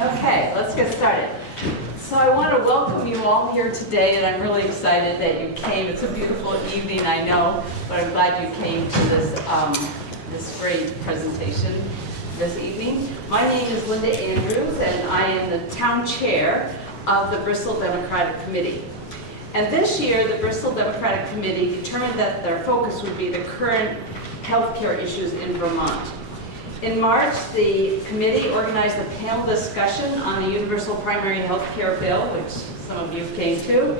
Okay, let's get started. So I want to welcome you all here today, and I'm really excited that you came. It's a beautiful evening, I know, but I'm glad you came to this great presentation this evening. My name is Linda Andrews, and I am the town chair of the Bristol Democratic Committee. And this year, the Bristol Democratic Committee determined that their focus would be the current healthcare issues in Vermont. In March, the committee organized a panel discussion on the Universal Primary Health Care Bill, which some of you came to.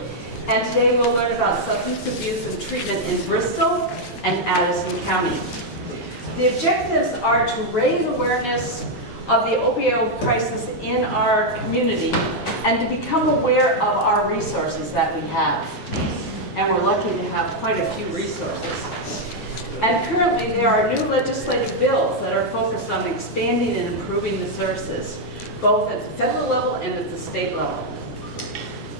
And today we'll learn about substance abuse and treatment in Bristol and Addison County. The objectives are to raise awareness of the opioid crisis in our community and to become aware of our resources that we have. And we're lucky to have quite a few resources. And currently, there are new legislative bills that are focused on expanding and improving the services, both at the federal level and at the state level.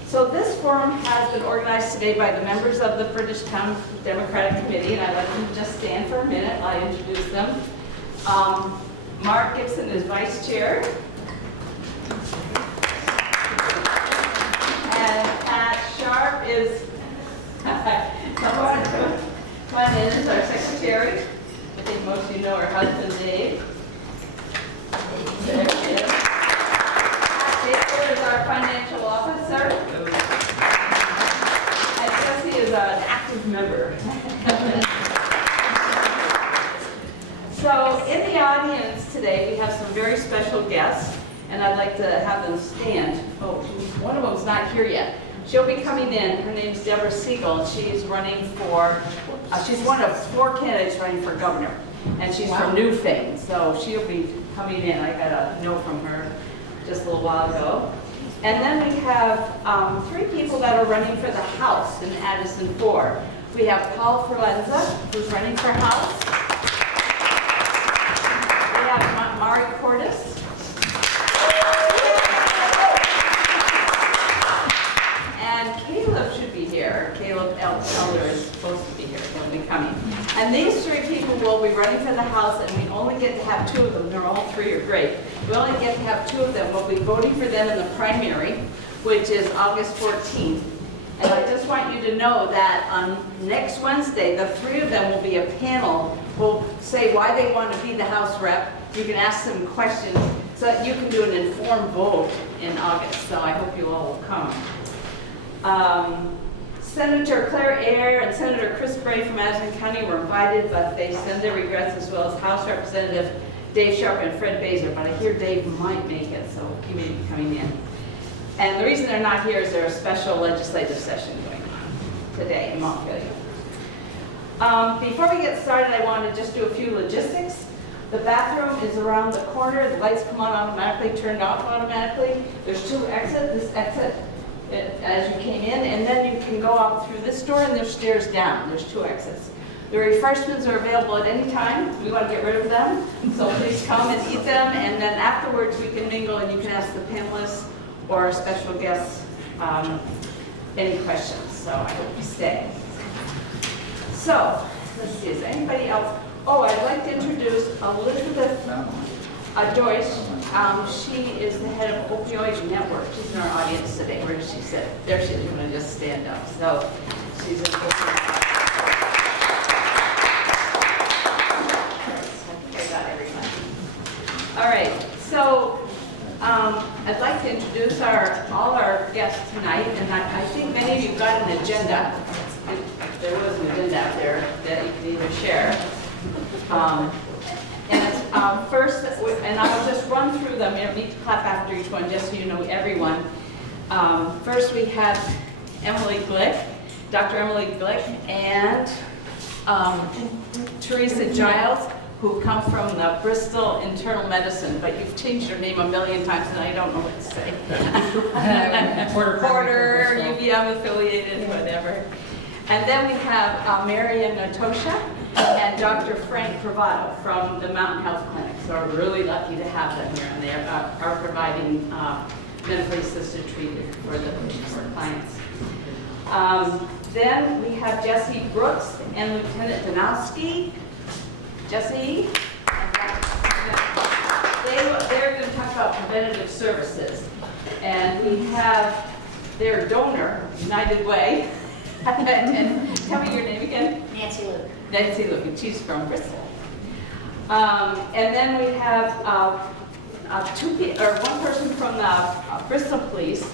So this forum has been organized today by the members of the British Town Democratic Committee, and I'd like them to just stand for a minute while I introduce them. Mark Gibson is vice chair. And Pat Sharp is Come on in, is our secretary. I think most of you know her husband, Dave. There she is. Dave is our financial officer. And Jesse is an active member. So in the audience today, we have some very special guests, and I'd like to have them stand. Oh, one of them's not here yet. She'll be coming in. Her name's Deborah Siegel. She's running for, she's one of 4 candidates running for governor. And she's from Newfane, so she'll be coming in. I got a note from her just a little while ago. And then we have 3 people that are running for the House in Addison 4. We have Paul Ferlenza, who's running for House. We have Mari Cordes. Caleb should be here. Caleb Elder is supposed to be here. He'll be coming. And these 3 people will be running for the House, and we only get to have 2 of them. They're all 3 are great. We only get to have 2 of them. We'll be voting for them in the primary, which is August 14th. And I just want you to know that on next Wednesday, the 3 of them will be a panel. Will say why they want to be the House rep. You can ask them questions so that you can do an informed vote in August. So I hope you all will come. Senator Claire Ayer and Senator Chris Bray from Addison County were invited, but they send their regrets, as well as House Representative Dave Sharp and Fred Baser. But I hear Dave might make it, so he may be coming in. And the reason they're not here is there's a special legislative session going on today in Montpelier. Before we get started, I want to just do a few logistics. The bathroom is around the corner. The lights come on automatically, turned off automatically. There's 2 exits. This exit as you came in, and then you can go out through this door, and there's stairs down. There's 2 exits. The refreshments are available at any time. We want to get rid of them, so please come and eat them, and then afterwards we can mingle, and you can ask the panelists or our special guests any questions. So I hope you stay. So let's see, is anybody else? Oh, I'd like to introduce Elizabeth Joyce. She is the head of Opioid Network. She's in our audience today. Where does she sit? There she is. You're going to just stand up. So she's in I got everyone. All right. So I'd like to introduce all our guests tonight, and I think many of you got an agenda. There was an agenda out there that you can either share. First, and I'll just run through them. You don't need to clap after each one, just so you know everyone. First, we have Emily Glick, Dr. Emily Glick, and Teresa Giles, who come from the Bristol Internal Medicine, but you've changed your name a million times, and I don't know what to say. Porter, UVM affiliated, whatever. And then we have Marian Natosha and Dr. Frank Provato from the Mountain Health Clinic. So we're really lucky to have them here, and they are providing medically assisted treatment for our clients. Then we have Jesse Brooks and Lieutenant Danowski. Jesse. they're going to talk about preventative services. And we have their donor, United Way. And tell me your name again. Nancy Luke. Nancy Luke, and she's from Bristol. And then we have one person from the Bristol Police.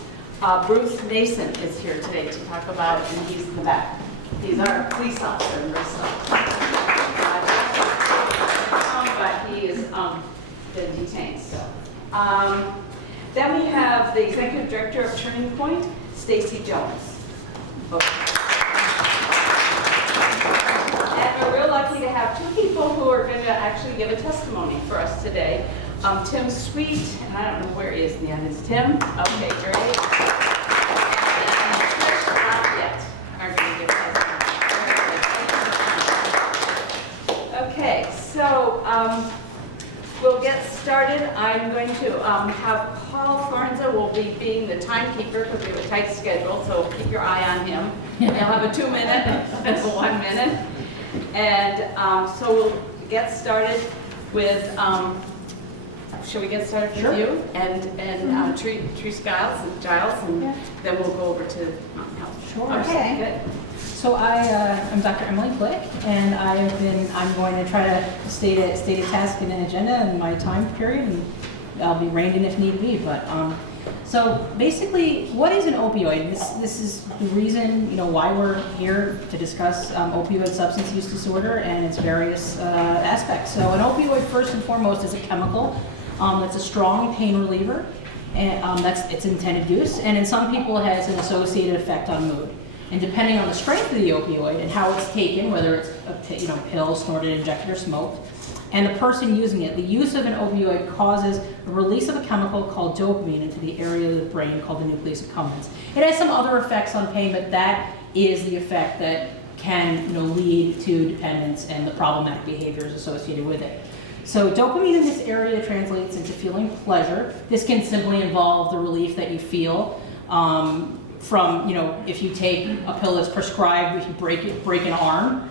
Bruce Mason is here today to talk about, and he's in the back. He's our police officer in Bristol. But he is been detained. So, then we have the executive director of Turning Point, Stacy Jones. And we're real lucky to have two people who are going to actually give a testimony for us today. Tim Sweet, and I don't know where he is in the audience. Tim? Okay, great. And Trish Lafayette are going to give a testimony. Okay, so we'll get started. I'm going to have Paul Florenza will be being the timekeeper because we have a tight schedule, so keep your eye on him. He'll have a 2-minute and a 1 minute. And so we'll get started with, shall we get started with Sure. you? And Therese Giles, and then we'll go over to Mountain Health. Sure. Okay, good. So I'm Dr. Emily Glick, and I'm going to try to state a task and an agenda in my time period, and I'll be reined in if need be. But so basically, what is an opioid? This is the reason, why we're here to discuss opioid substance use disorder and its various aspects. So an opioid, first and foremost, is a chemical that's a strong pain reliever, and that's its intended use. And in some people, it has an associated effect on mood. And depending on the strength of the opioid and how it's taken, whether it's a pill, snorted, injected, or smoked, and the person using it, the use of an opioid causes a release of a chemical called dopamine into the area of the brain called the nucleus accumbens. It has some other effects on pain, but that is the effect that can lead to dependence and the problematic behaviors associated with it. So dopamine in this area translates into feeling pleasure. This can simply involve the relief that you feel from, if you take a pill that's prescribed, if you break an arm,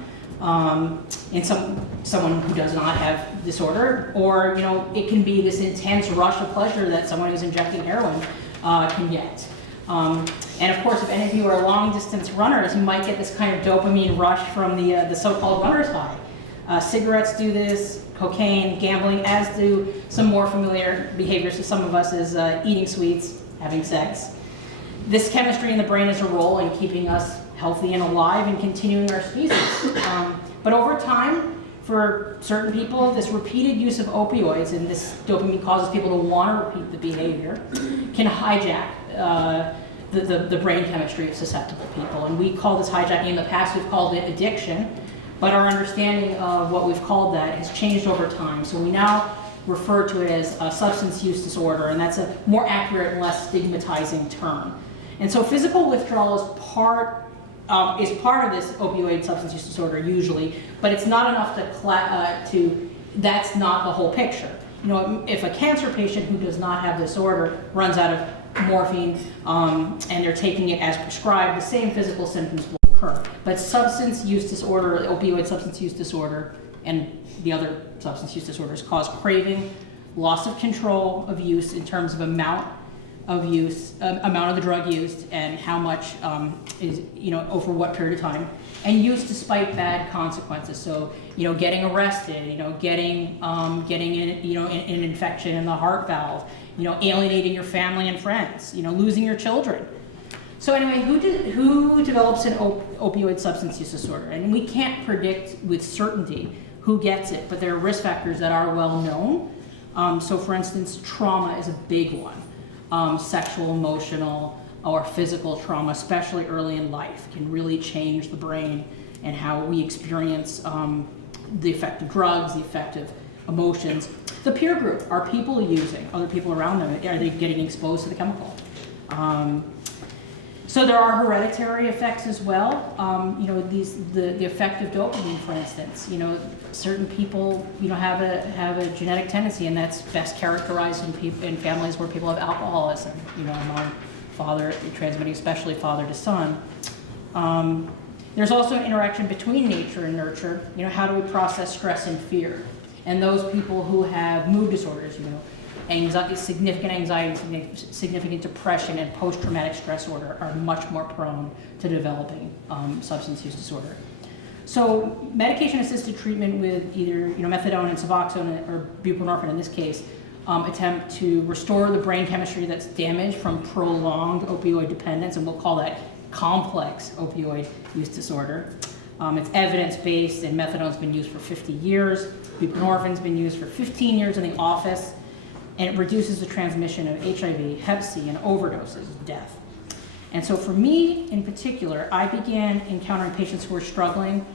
in someone who does not have disorder, or it can be this intense rush of pleasure that someone who's injecting heroin can get. And of course, if any of you are long distance runners, you might get this kind of dopamine rush from the so-called runner's high. Cigarettes do this, cocaine, gambling, as do some more familiar behaviors to some of us is eating sweets, having sex. This chemistry in the brain is a role in keeping us healthy and alive and continuing our species. But over time, for certain people, this repeated use of opioids and this dopamine causes people to want to repeat the behavior, can hijack the brain chemistry of susceptible people. And we call this hijacking. In the past, we've called it addiction, but our understanding of what we've called that has changed over time. So we now refer to it as a substance use disorder, and that's a more accurate and less stigmatizing term. And so physical withdrawal is part of this opioid substance use disorder usually, but it's not enough that's not the whole picture. If a cancer patient who does not have disorder runs out of morphine and they're taking it as prescribed, the same physical symptoms will occur. But substance use disorder, opioid substance use disorder, and the other substance use disorders cause craving, loss of control of use in terms of amount of the drug used, and how much is over what period of time, and use despite bad consequences. So getting arrested, getting an infection in the heart valve, alienating your family and friends, losing your children. So anyway, who develops an opioid substance use disorder? And we can't predict with certainty who gets it, but there are risk factors that are well known. So for instance, trauma is a big one. Sexual, emotional, or physical trauma, especially early in life, can really change the brain and how we experience the effect of drugs, the effect of emotions. The peer group, are people using, other people around them, are they getting exposed to the chemical? So there are hereditary effects as well. The effect of dopamine, for instance. Certain people, have a genetic tendency, and that's best characterized in families where people have alcoholism. Among father transmitting, especially father to son. There's also an interaction between nature and nurture. How do we process stress and fear? And those people who have mood disorders, significant anxiety, significant depression, and post-traumatic stress disorder are much more prone to developing substance use disorder. So medication-assisted treatment with either methadone and Suboxone or buprenorphine in this case attempt to restore the brain chemistry that's damaged from prolonged opioid dependence, and we'll call that complex opioid use disorder. It's evidence-based, and methadone's been used for 50 years. Buprenorphine's been used for 15 years in the office, and it reduces the transmission of HIV, Hep C, and overdoses, death. And so for me in particular, I began encountering patients who were struggling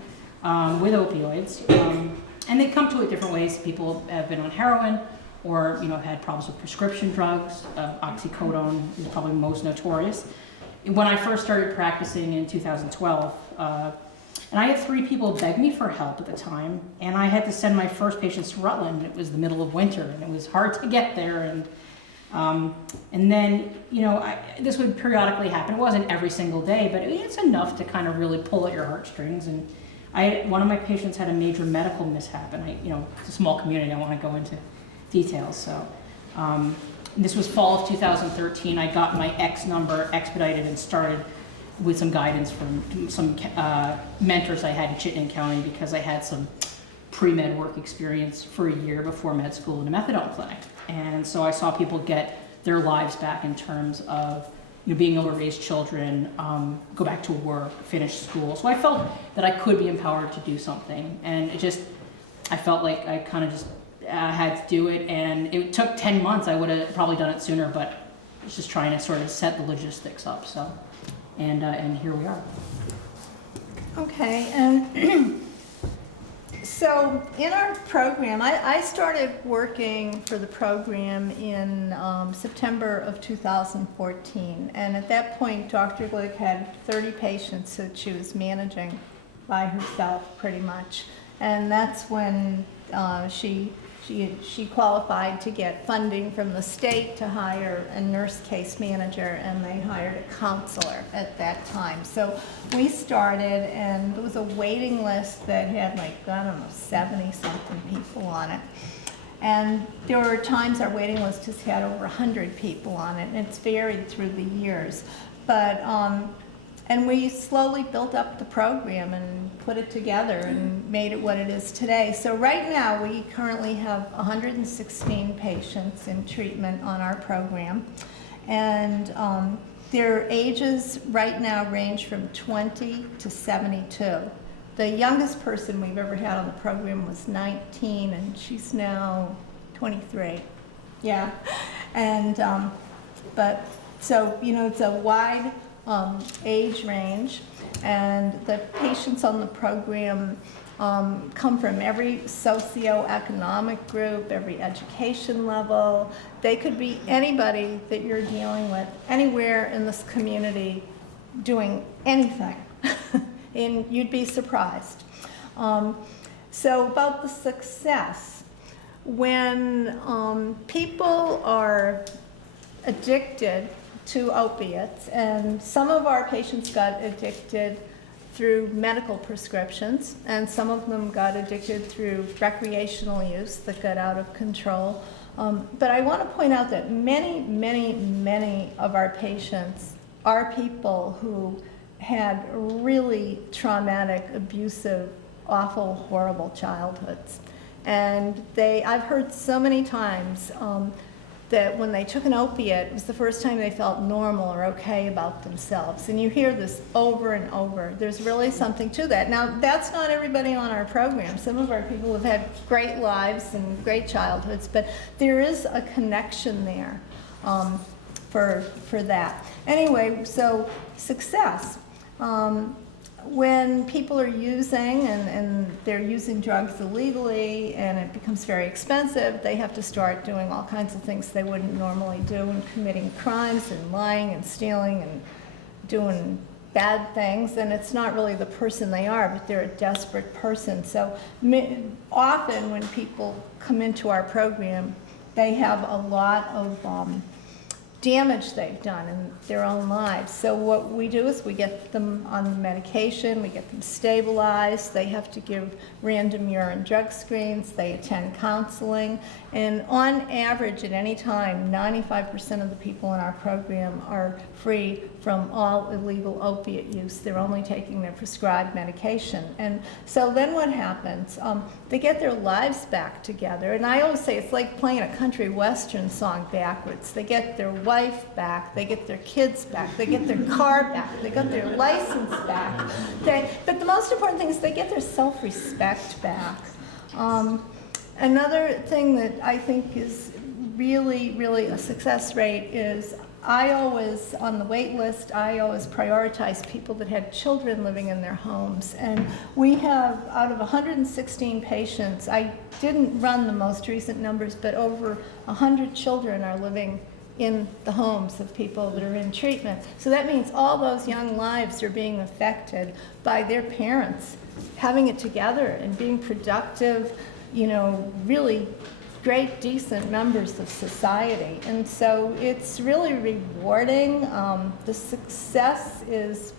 with opioids, and they come to it different ways. People have been on heroin, or have had problems with prescription drugs. Oxycodone is probably most notorious. When I first started practicing in 2012, and I had 3 people beg me for help at the time, and I had to send my first patients to Rutland. It was the middle of winter, and it was hard to get there. And then, this would periodically happen. It wasn't every single day, but it's enough to kind of really pull at your heartstrings. And one of my patients had a major medical mishap, and it's a small community. I don't want to go into details. So this was fall of 2013. I got my X number expedited and started with some guidance from some mentors I had in Chittenden County, because I had some pre-med work experience for a year before med school in a methadone clinic. And so I saw people get their lives back in terms of being able to raise children, go back to work, finish school. So I felt that I could be empowered to do something. And I felt like I kind of just had to do it. And it took 10 months. I would have probably done it sooner, but I was just trying to sort of set the logistics up. So, and here we are. Okay, and so in our program, I started working for the program in September of 2014, and at that point Dr. Glick had 30 patients that she was managing by herself pretty much, and that's when she qualified to get funding from the state to hire a nurse case manager, and they hired a counselor at that time. So we started, and there was a waiting list that had 70-something people on it. And there were times our waiting list has had over 100 people on it, and it's varied through the years. But and we slowly built up the program and put it together and made it what it is today. So right now we currently have 116 patients in treatment on our program. And their ages right now range from 20 to 72. The youngest person we've ever had on the program was 19, and she's now 23. Yeah. And, but, so, it's a wide age range, and the patients on the program come from every socioeconomic group, every education level. They could be anybody that you're dealing with, anywhere in this community, doing anything, and you'd be surprised. So about the success, when people are addicted to opiates, and some of our patients got addicted through medical prescriptions, and some of them got addicted through recreational use that got out of control. But I want to point out that many, many, many of our patients are people who had really traumatic, abusive, awful, horrible childhoods. And I've heard so many times that when they took an opiate, it was the first time they felt normal or okay about themselves. And you hear this over and over. There's really something to that. Now, that's not everybody on our program. Some of our people have had great lives and great childhoods, but there is a connection there for that. Anyway, so success. When people are using and they're using drugs illegally and it becomes very expensive, they have to start doing all kinds of things they wouldn't normally do, and committing crimes and lying and stealing and doing bad things. And it's not really the person they are, but they're a desperate person. So often when people come into our program, they have a lot of damage they've done in their own lives. So what we do is we get them on the medication, we get them stabilized, they have to give random urine drug screens, they attend counseling, And on average, at any time, 95% of the people in our program are free from all illegal opiate use. They're only taking their prescribed medication. And so then what happens? They get their lives back together. And I always say it's like playing a country western song backwards. They get their wife back, they get their kids back, they get their car back, they get their license back. But the most important thing is they get their self-respect back. Another thing that I think is really, really a success rate is I always, on the wait list, I always prioritize people that had children living in their homes. And we have, out of 116 patients, I didn't run the most recent numbers, but over 100 children are living in the homes of people that are in treatment. So that means all those young lives are being affected by their parents having it together and being productive, you know, really great, decent members of society. And so it's really rewarding. The success is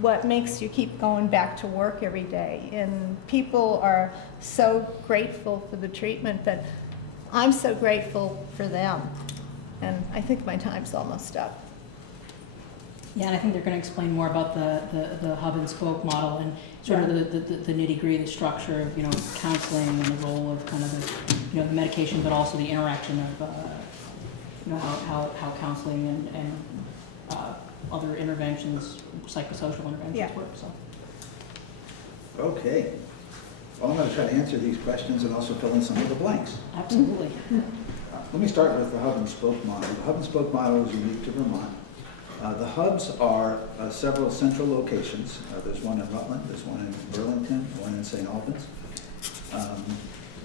what makes you keep going back to work every day. And people are so grateful for the treatment, but I'm so grateful for them. And I think my time's almost up. Yeah, and I think they're going to explain more about the hub and spoke model and sort of the nitty-gritty, the structure of, you know, counseling and the role of kind of the, you know, the medication, but also the interaction of, you know, how counseling and other interventions, psychosocial interventions work. So. Okay. Well, I'm going to try to answer these questions and also fill in some of the blanks. Absolutely. Let me start with the hub and spoke model. The hub and spoke model is unique to Vermont. The hubs are several central locations. There's one in Rutland, there's one in Burlington, one in St. Albans.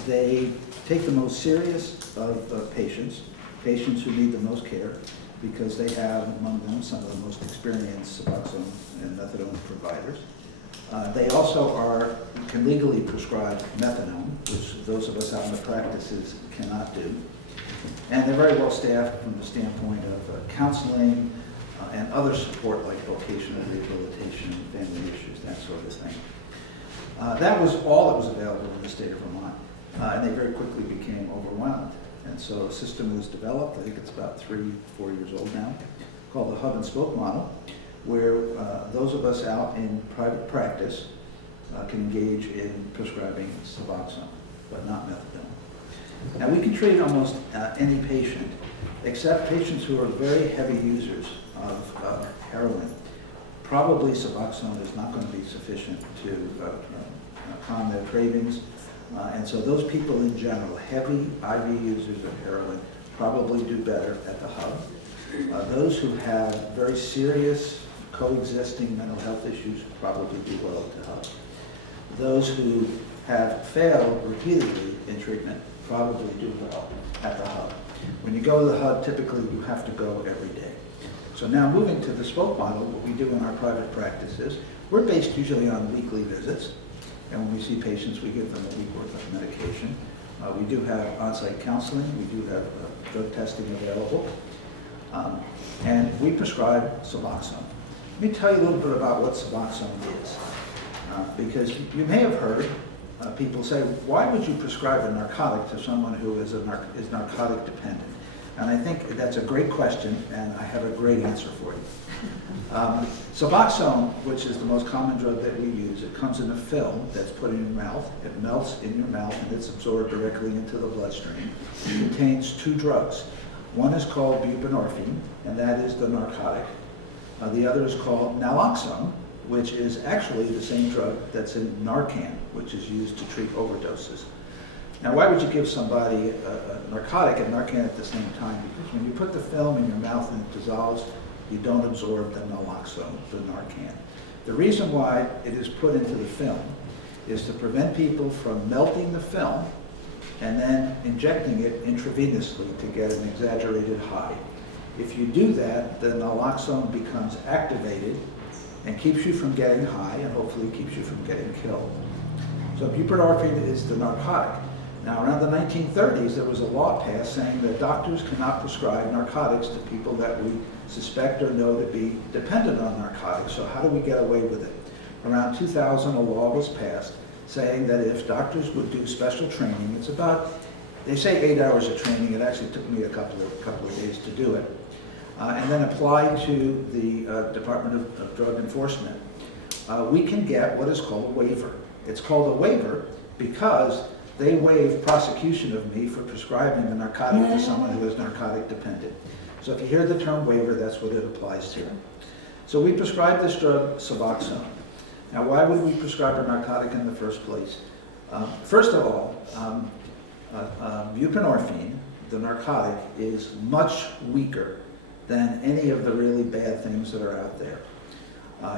They take the most serious of patients who need the most care, because they have among them some of the most experienced Suboxone and methadone providers. They also can legally prescribe methadone, which those of us out in the practices cannot do. And they're very well staffed from the standpoint of counseling and other support like vocational rehabilitation, family issues, that sort of thing. That was all that was available in the state of Vermont, and they very quickly became overwhelmed. And so a system was developed, I think it's about 3-4 years old now, called the hub and spoke model, where those of us out in private practice can engage in prescribing Suboxone, but not methadone. Now we can treat almost any patient, except patients who are very heavy users of heroin. Probably Suboxone is not going to be sufficient to calm their cravings. And so those people in general, heavy IV users of heroin, probably do better at the hub. Those who have very serious coexisting mental health issues probably do well at the hub. Those who have failed repeatedly in treatment probably do well at the hub. When you go to the hub, typically you have to go every day. So now moving to the spoke model, what we do in our private practices, we're based usually on weekly visits. And when we see patients, we give them a week worth of medication. We do have on-site counseling. We do have drug testing available. And we prescribe Suboxone. Let me tell you a little bit about what Suboxone is. Because you may have heard people say, why would you prescribe a narcotic to someone who is narcotic dependent? And I think that's a great question, and I have a great answer for you. Suboxone, which is the most common drug that we use, it comes in a film that's put in your mouth. It melts in your mouth, and it's absorbed directly into the bloodstream. It contains 2 drugs. One is called buprenorphine, and that is the narcotic. The other is called naloxone, which is actually the same drug that's in Narcan, which is used to treat overdoses. Now, why would you give somebody a narcotic and Narcan at the same time? Because when you put the film in your mouth and it dissolves, you don't absorb the naloxone, the Narcan. The reason why it is put into the film is to prevent people from melting the film and then injecting it intravenously to get an exaggerated high. If you do that, the naloxone becomes activated and keeps you from getting high and hopefully keeps you from getting killed. So buprenorphine is the narcotic. Now, around the 1930s, there was a law passed saying that doctors cannot prescribe narcotics to people that we suspect or know to be dependent on narcotics. So how do we get away with it? Around 2000, a law was passed saying that if doctors would do special training, it's about They say 8 hours of training. It actually took me a couple of days to do it. And then applied to the Department of Drug Enforcement, we can get what is called a waiver. It's called a waiver because they waive prosecution of me for prescribing a narcotic to someone who is narcotic dependent. So if you hear the term waiver, that's what it applies to. So we prescribe this drug, Suboxone. Now, why would we prescribe a narcotic in the first place? First of all, buprenorphine, the narcotic, is much weaker than any of the really bad things that are out there.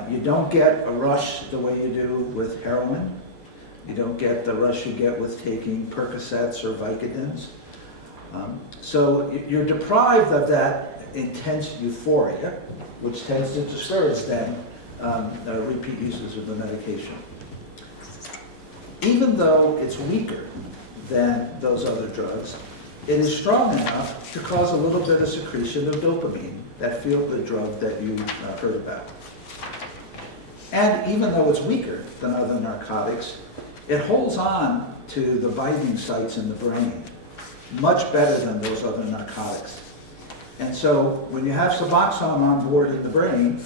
You don't get a rush the way you do with heroin. You don't get the rush you get with taking Percocets or Vicodins. So you're deprived of that intense euphoria, which tends to discourage them repeat uses of the medication. Even though it's weaker than those other drugs, it is strong enough to cause a little bit of secretion of dopamine, that feel-good drug that you heard about. And even though it's weaker than other narcotics, it holds on to the binding sites in the brain much better than those other narcotics. And so when you have Suboxone on board in the brain,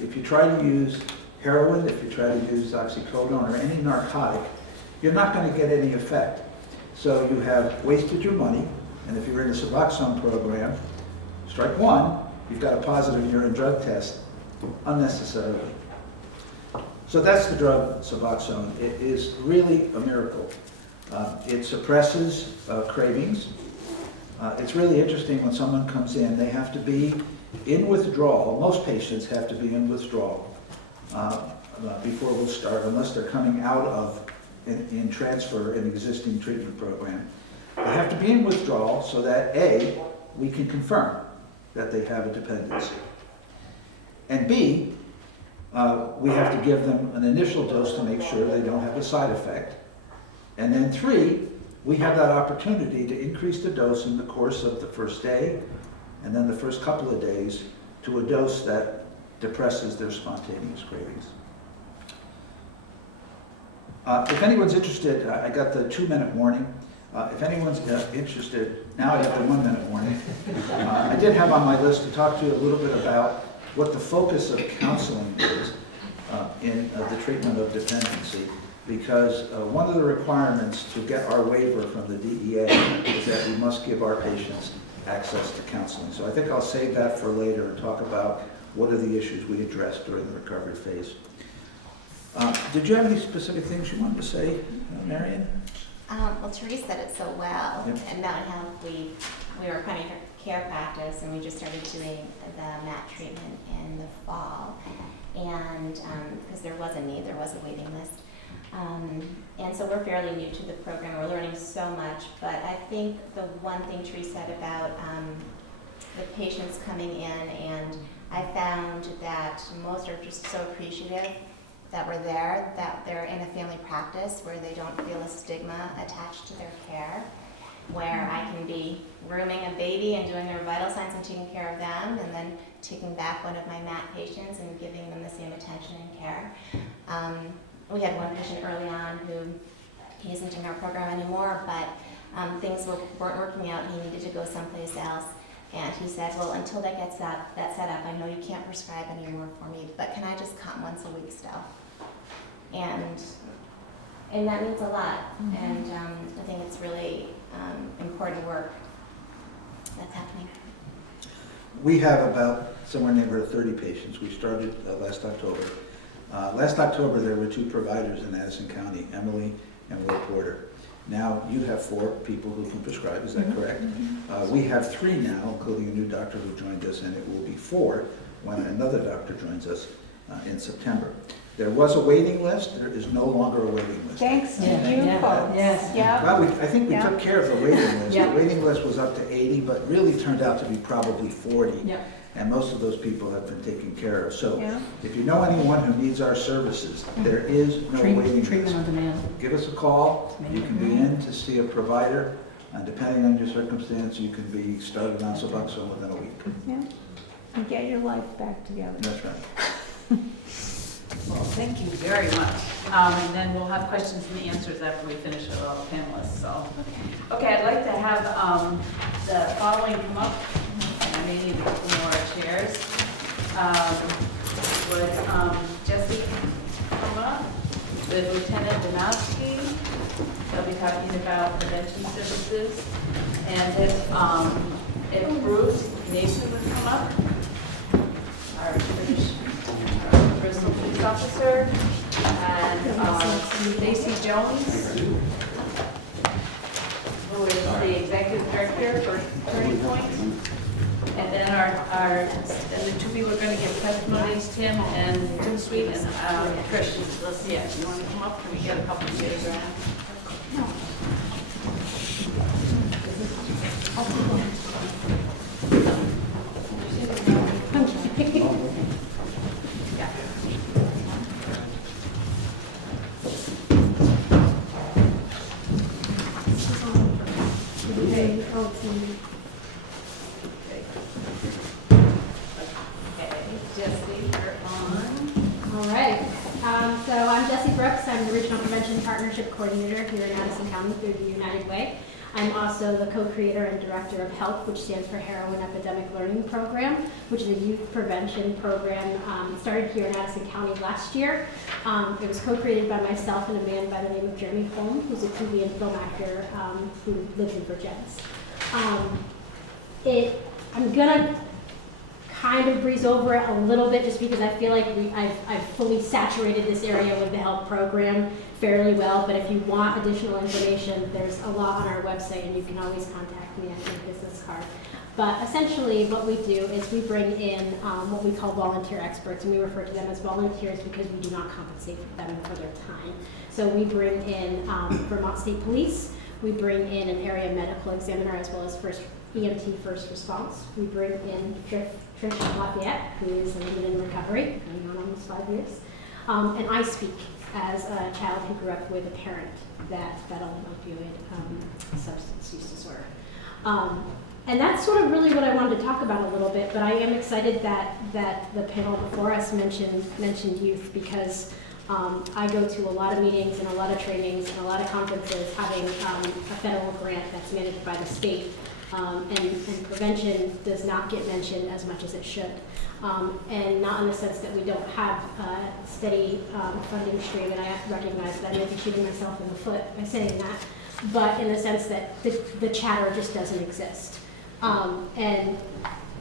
if you try to use heroin, if you try to use oxycodone or any narcotic, you're not going to get any effect. So you have wasted your money, and if you're in a Suboxone program, strike one, you've got a positive urine drug test unnecessarily. So that's the drug Suboxone. It is really a miracle. It suppresses cravings. It's really interesting when someone comes in, they have to be in withdrawal. Most patients have to be in withdrawal before we'll start, unless they're coming out of in transfer an existing treatment program. They have to be in withdrawal so that A, we can confirm that they have a dependency. And B, we have to give them an initial dose to make sure they don't have a side effect. And then 3, we have that opportunity to increase the dose in the course of the first day and then the first couple of days to a dose that depresses their spontaneous cravings. If anyone's interested, I got the 2-minute warning. If anyone's interested, now I have the 1-minute warning. I did have on my list to talk to you a little bit about what the focus of counseling is in the treatment of dependency, because one of the requirements to get our waiver from the DEA is that we must give our patients access to counseling. So I think I'll save that for later and talk about what are the issues we addressed during the recovery phase. Did you have any specific things you wanted to say, Marion? Well, Therese said it so well, Yep. and Mountain Health, we were a primary care practice, and we just started doing the MAT treatment in the fall, and because there was a need, there was a waiting list. And so we're fairly new to the program, we're learning so much, but I think the one thing Therese said about the patients coming in, and I found that most are just so appreciative that we're there, that they're in a family practice where they don't feel a stigma attached to their care, where I can be rooming a baby and doing their vital signs and taking care of them, and then taking back one of my MAT patients and giving them the same attention and care. We had one patient early on who he isn't in our program anymore, but things weren't working out. He needed to go someplace else. And he said, well, until that gets that set up, I know you can't prescribe anymore for me, but can I just come once a week still? And that means a lot. Mm-hmm. And I think it's really important work that's happening. We have about somewhere near 30 patients. We started last October. Last October, there were 2 providers in Addison County, Emily and Will Porter. Now you have 4 people who can prescribe, is that mm-hmm. correct? Mm-hmm. We have 3 now, including a new doctor who joined us, and it will be 4 when another doctor joins us in September. There was a waiting list. There is no longer a waiting list. Thanks to Yeah. you Yeah. folks. Yes. Yeah. Well, I think we Yeah. took care of the waiting list. Yeah. The waiting list was up to 80, but really turned out to be probably 40. Yeah. And most of those people have been taken care of. So Yeah. if you know anyone who needs our services, there is no waiting Treatment list. on demand. Give us a call. You can be in to see a provider. And depending on your circumstance, you can be started on Suboxone within a week. Yeah. And get your life back together. That's right. Well, thank you very much. And then we'll have questions and answers after we finish with all the panelists, so. Okay, I'd like to have the following come up, and I may need a couple more chairs. Would Jesse come up with Lieutenant Donowski? They'll be talking about prevention services. And if Bruce Mason would come up, our Bristol police officer, and Stacy Jones, who is the executive director for Turning Point. And then and the two people are going to give testimonies, Tim and Tim Sweet and Trish. Let's see it. You want to come up? Can we get a couple of chairs around? So I'm Jessie Brooks. I'm the Regional Prevention Partnership Coordinator here in Addison County through the United Way. I'm also the co-creator and director of HELP, which stands for Heroin Epidemic Learning Program, which is a youth prevention program. It started here in Addison County last year. It was co-created by myself and a man by the name of Jeremy Holm, who's a TV and film actor who lives in Virginia. I'm gonna kind of breeze over it a little bit just because I feel like I've fully saturated this area with the HELP program fairly well, but if you want additional information, there's a lot on our website and you can always contact me at my business card. But essentially what we do is we bring in what we call volunteer experts, and we refer to them as volunteers because we do not compensate them for their time. So we bring in Vermont State Police, we bring in an area medical examiner as well as EMT first response. We bring in Trish Lafayette, who is in recovery, going on almost 5 years. And I speak as a child who grew up with a parent that battled an opioid substance use disorder. And that's sort of really what I wanted to talk about a little bit, but I am excited that the panel before us mentioned youth because I go to a lot of meetings and a lot of trainings and a lot of conferences having a federal grant that's managed by the state. And prevention does not get mentioned as much as it should. And not in the sense that we don't have a steady funding stream, and I recognize that I may be shooting myself in the foot by saying that, but in the sense that the chatter just doesn't exist. And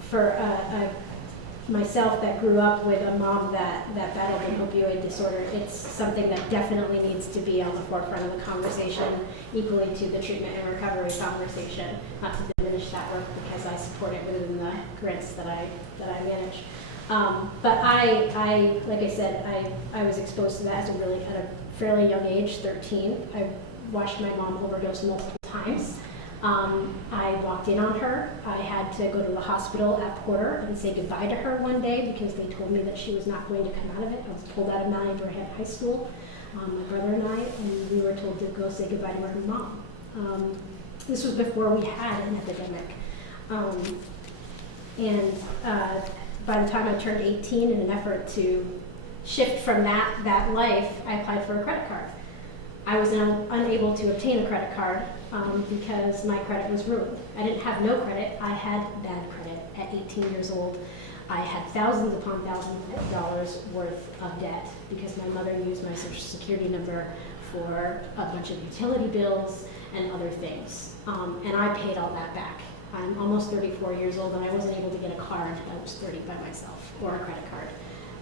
for myself that grew up with a mom that battled an opioid disorder, it's something that definitely needs to be on the forefront of the conversation, equally to the treatment and recovery conversation. Not to diminish that work because I support it within the grants that I manage. But I like I said, I was exposed to that at a fairly young age, 13. I watched my mom overdose multiple times. I walked in on her. I had to go to the hospital at Porter and say goodbye to her one day because they told me that she was not going to come out of it. I was pulled out of Mount Abraham High School, my brother and I, and we were told to go say goodbye to her mom. This was before we had an epidemic. By the time I turned 18, in an effort to shift from that life, I applied for a credit card. I was unable to obtain a credit card because my credit was ruined. I didn't have no credit, I had bad credit. At 18 years old, I had thousands upon thousands of dollars worth of debt because my mother used my social security number for a bunch of utility bills and other things. And I paid all that back. I'm almost 34 years old and I wasn't able to get a car until I was 30 by myself, or a credit card.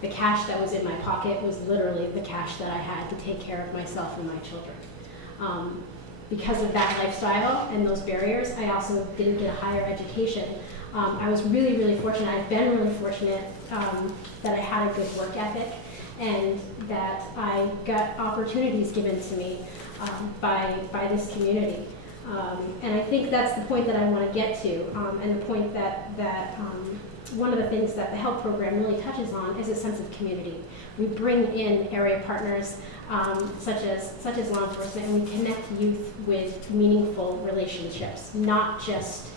The cash that was in my pocket was literally the cash that I had to take care of myself and my children. Because of that lifestyle and those barriers, I also didn't get a higher education. I was really, really fortunate. I've been really fortunate that I had a good work ethic and that I got opportunities given to me by this community. And I think that's the point that I want to get to, and the point that one of the things that the HELP program really touches on is a sense of community. We bring in area partners such as law enforcement, and we connect youth with meaningful relationships, not just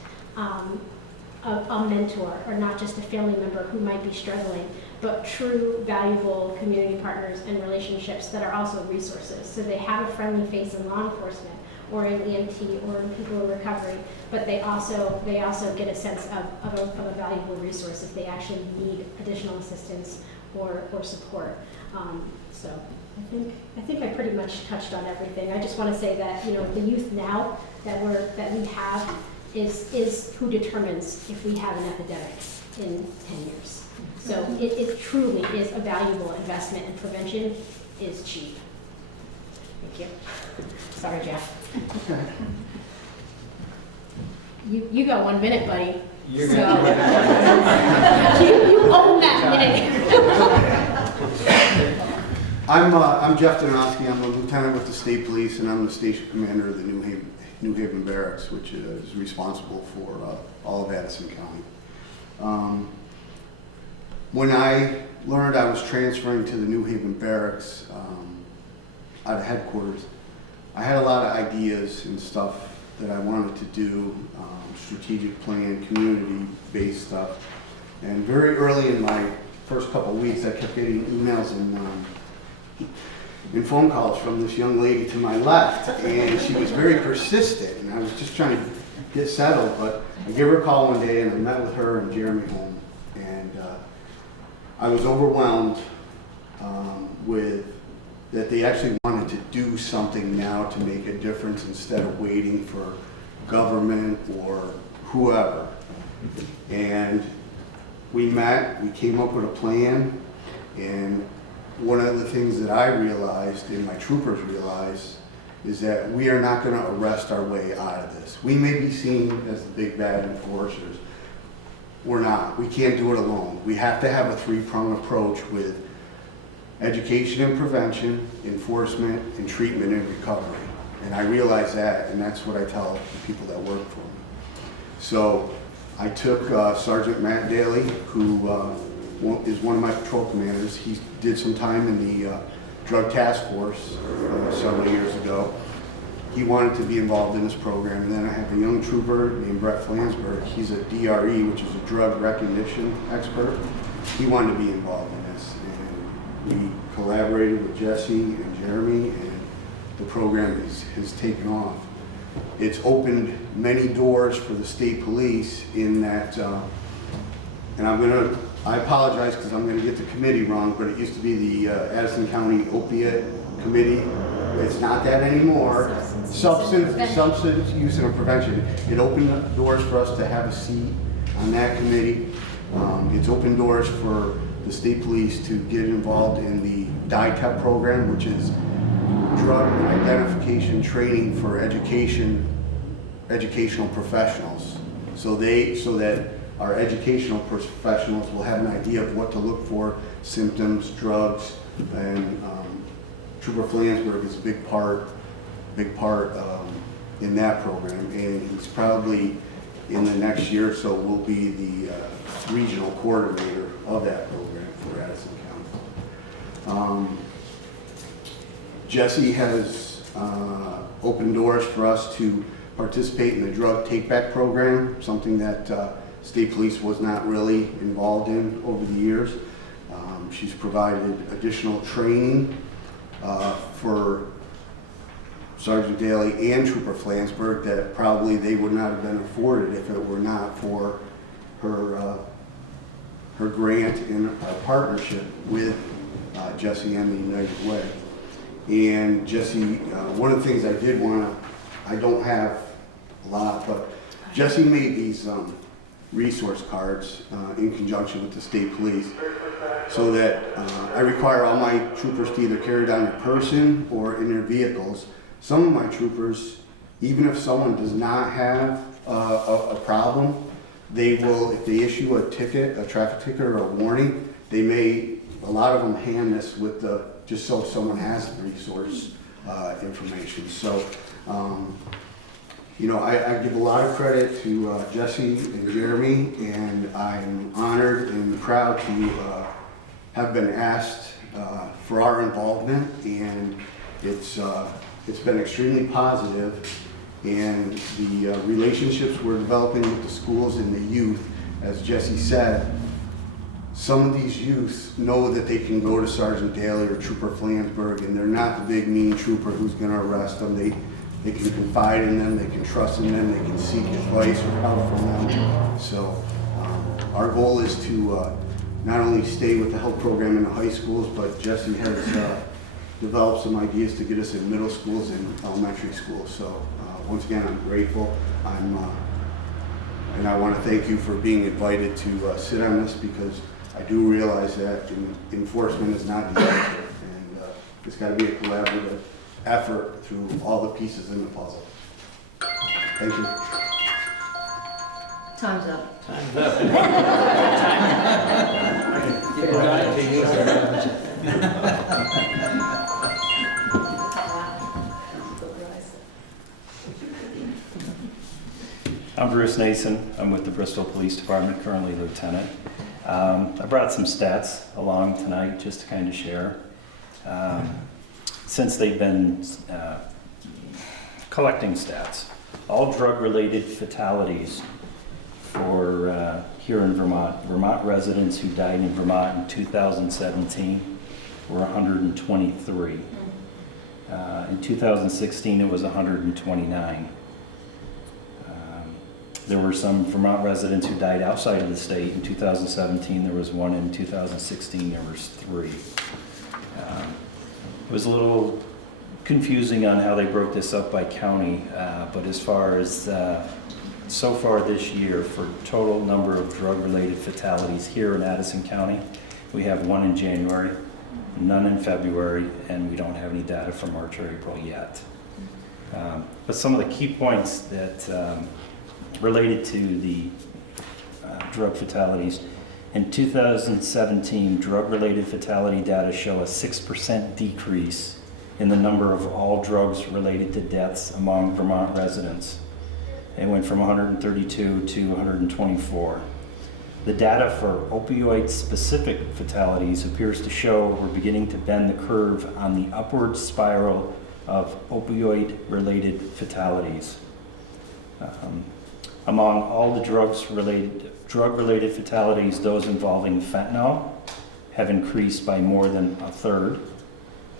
a mentor or not just a family member who might be struggling, but true valuable community partners and relationships that are also resources. So they have a friendly face in law enforcement or in EMT or in people in recovery, but they also get a sense of a valuable resource if they actually need additional assistance or support. So I think I pretty much touched on everything. I just want to say that, you know, the youth now that we have is who determines if we have an epidemic in 10 years. So it truly is a valuable investment, and prevention is cheap. Thank you. Sorry, Jeff. You got 1 minute, buddy. You're So gonna do you own that minute. I'm Jeff Donofsky. I'm a lieutenant with the state police, and I'm the station commander of the New Haven Barracks, which is responsible for all of Addison County. When I learned I was transferring to the New Haven Barracks out of headquarters, I had a lot of ideas and stuff that I wanted to do, strategic plan, community-based stuff. And very early in my first couple of weeks, I kept getting emails and phone calls from this young lady to my left, and she was very persistent, and I was just trying to get settled, but I gave her a call one day, and I met with her and Jeremy home, and I was overwhelmed with that they actually wanted to do something now to make a difference instead of waiting for government or whoever. And we met, we came up with a plan, and one of the things that I realized and my troopers realized is that we are not going to arrest our way out of this. We may be seen as the big bad enforcers. We're not. We can't do it alone. We have to have a three-pronged approach with education and prevention, enforcement, and treatment and recovery. And I realize that, and that's what I tell the people that work for me. So I took Sergeant Matt Daly, who is one of my patrol commanders. He did some time in the drug task force several years ago. He wanted to be involved in this program. And then I have a young trooper named Brett Flansburgh. He's a DRE, which is a drug recognition expert. He wanted to be involved in this. And we collaborated with Jesse and Jeremy, and the program has taken off. It's opened many doors for the state police in that, and I apologize because I'm going to get the committee wrong, but it used to be the Addison County Opiate Committee. It's not that anymore. Substance Use and Prevention. It opened doors for us to have a seat on that committee. It's opened doors for the state police to get involved in the DITEP program, which is drug identification training for educational professionals. So that our educational professionals will have an idea of what to look for, symptoms, drugs, and Trooper Flansburgh is a big part in that program, and he's probably in the next year or so will be the regional coordinator of that program for Addison County. Jesse has opened doors for us to participate in the drug take-back program, something that state police was not really involved in over the years. She's provided additional training for Sergeant Daly and Trooper Flansburgh that probably they would not have been afforded if it were not for her grant and our partnership with Jesse and the United Way. And Jesse, one of the things I don't have a lot, but Jesse made these resource cards in conjunction with the state police, so that I require all my troopers to either carry it on their person or in their vehicles. Some of my troopers, even if someone does not have a problem, they will, if they issue a ticket, a traffic ticket or a warning, a lot of them hand this with just so someone has the resource information. So, I give a lot of credit to Jesse and Jeremy, and I'm honored and proud to have been asked for our involvement, and it's been extremely positive, and the relationships we're developing with the schools and the youth as Jesse said, some of these youth know that they can go to Sergeant Daly or Trooper Flansburgh, and they're not the big mean trooper who's going to arrest them. They can confide in them, they can trust in them, they can seek advice or help from them. So our goal is to not only stay with the health program in the high schools, but Jesse has developed some ideas to get us in middle schools and elementary schools. So once again, I'm grateful. And I want to thank you for being invited to sit on this, because I do realize that enforcement is not the answer, and it's got to be a collaborative effort through all the pieces in the puzzle. Thank you. Time's up. Time's up. I'm Bruce Nason. I'm with the Bristol Police Department, currently lieutenant. I brought some stats along tonight just to kind of share. Since they've been collecting stats, all drug-related fatalities for here in Vermont residents who died in Vermont in 2017 were 123. In 2016, it was 129. There were some Vermont residents who died outside of the state. In 2017, there was one. In 2016, there was 3. It was a little confusing on how they broke this up by county, but as far as so far this year, for total number of drug-related fatalities here in Addison County, we have 1 in January, none in February, and we don't have any data for March or April yet. But some of the key points that related to the drug fatalities. In 2017, drug-related fatality data show a 6% decrease in the number of all drugs related to deaths among Vermont residents. It went from 132 to 124. The data for opioid-specific fatalities appears to show we're beginning to bend the curve on the upward spiral of opioid-related fatalities. Among all the drug-related fatalities, those involving fentanyl have increased by more than a third.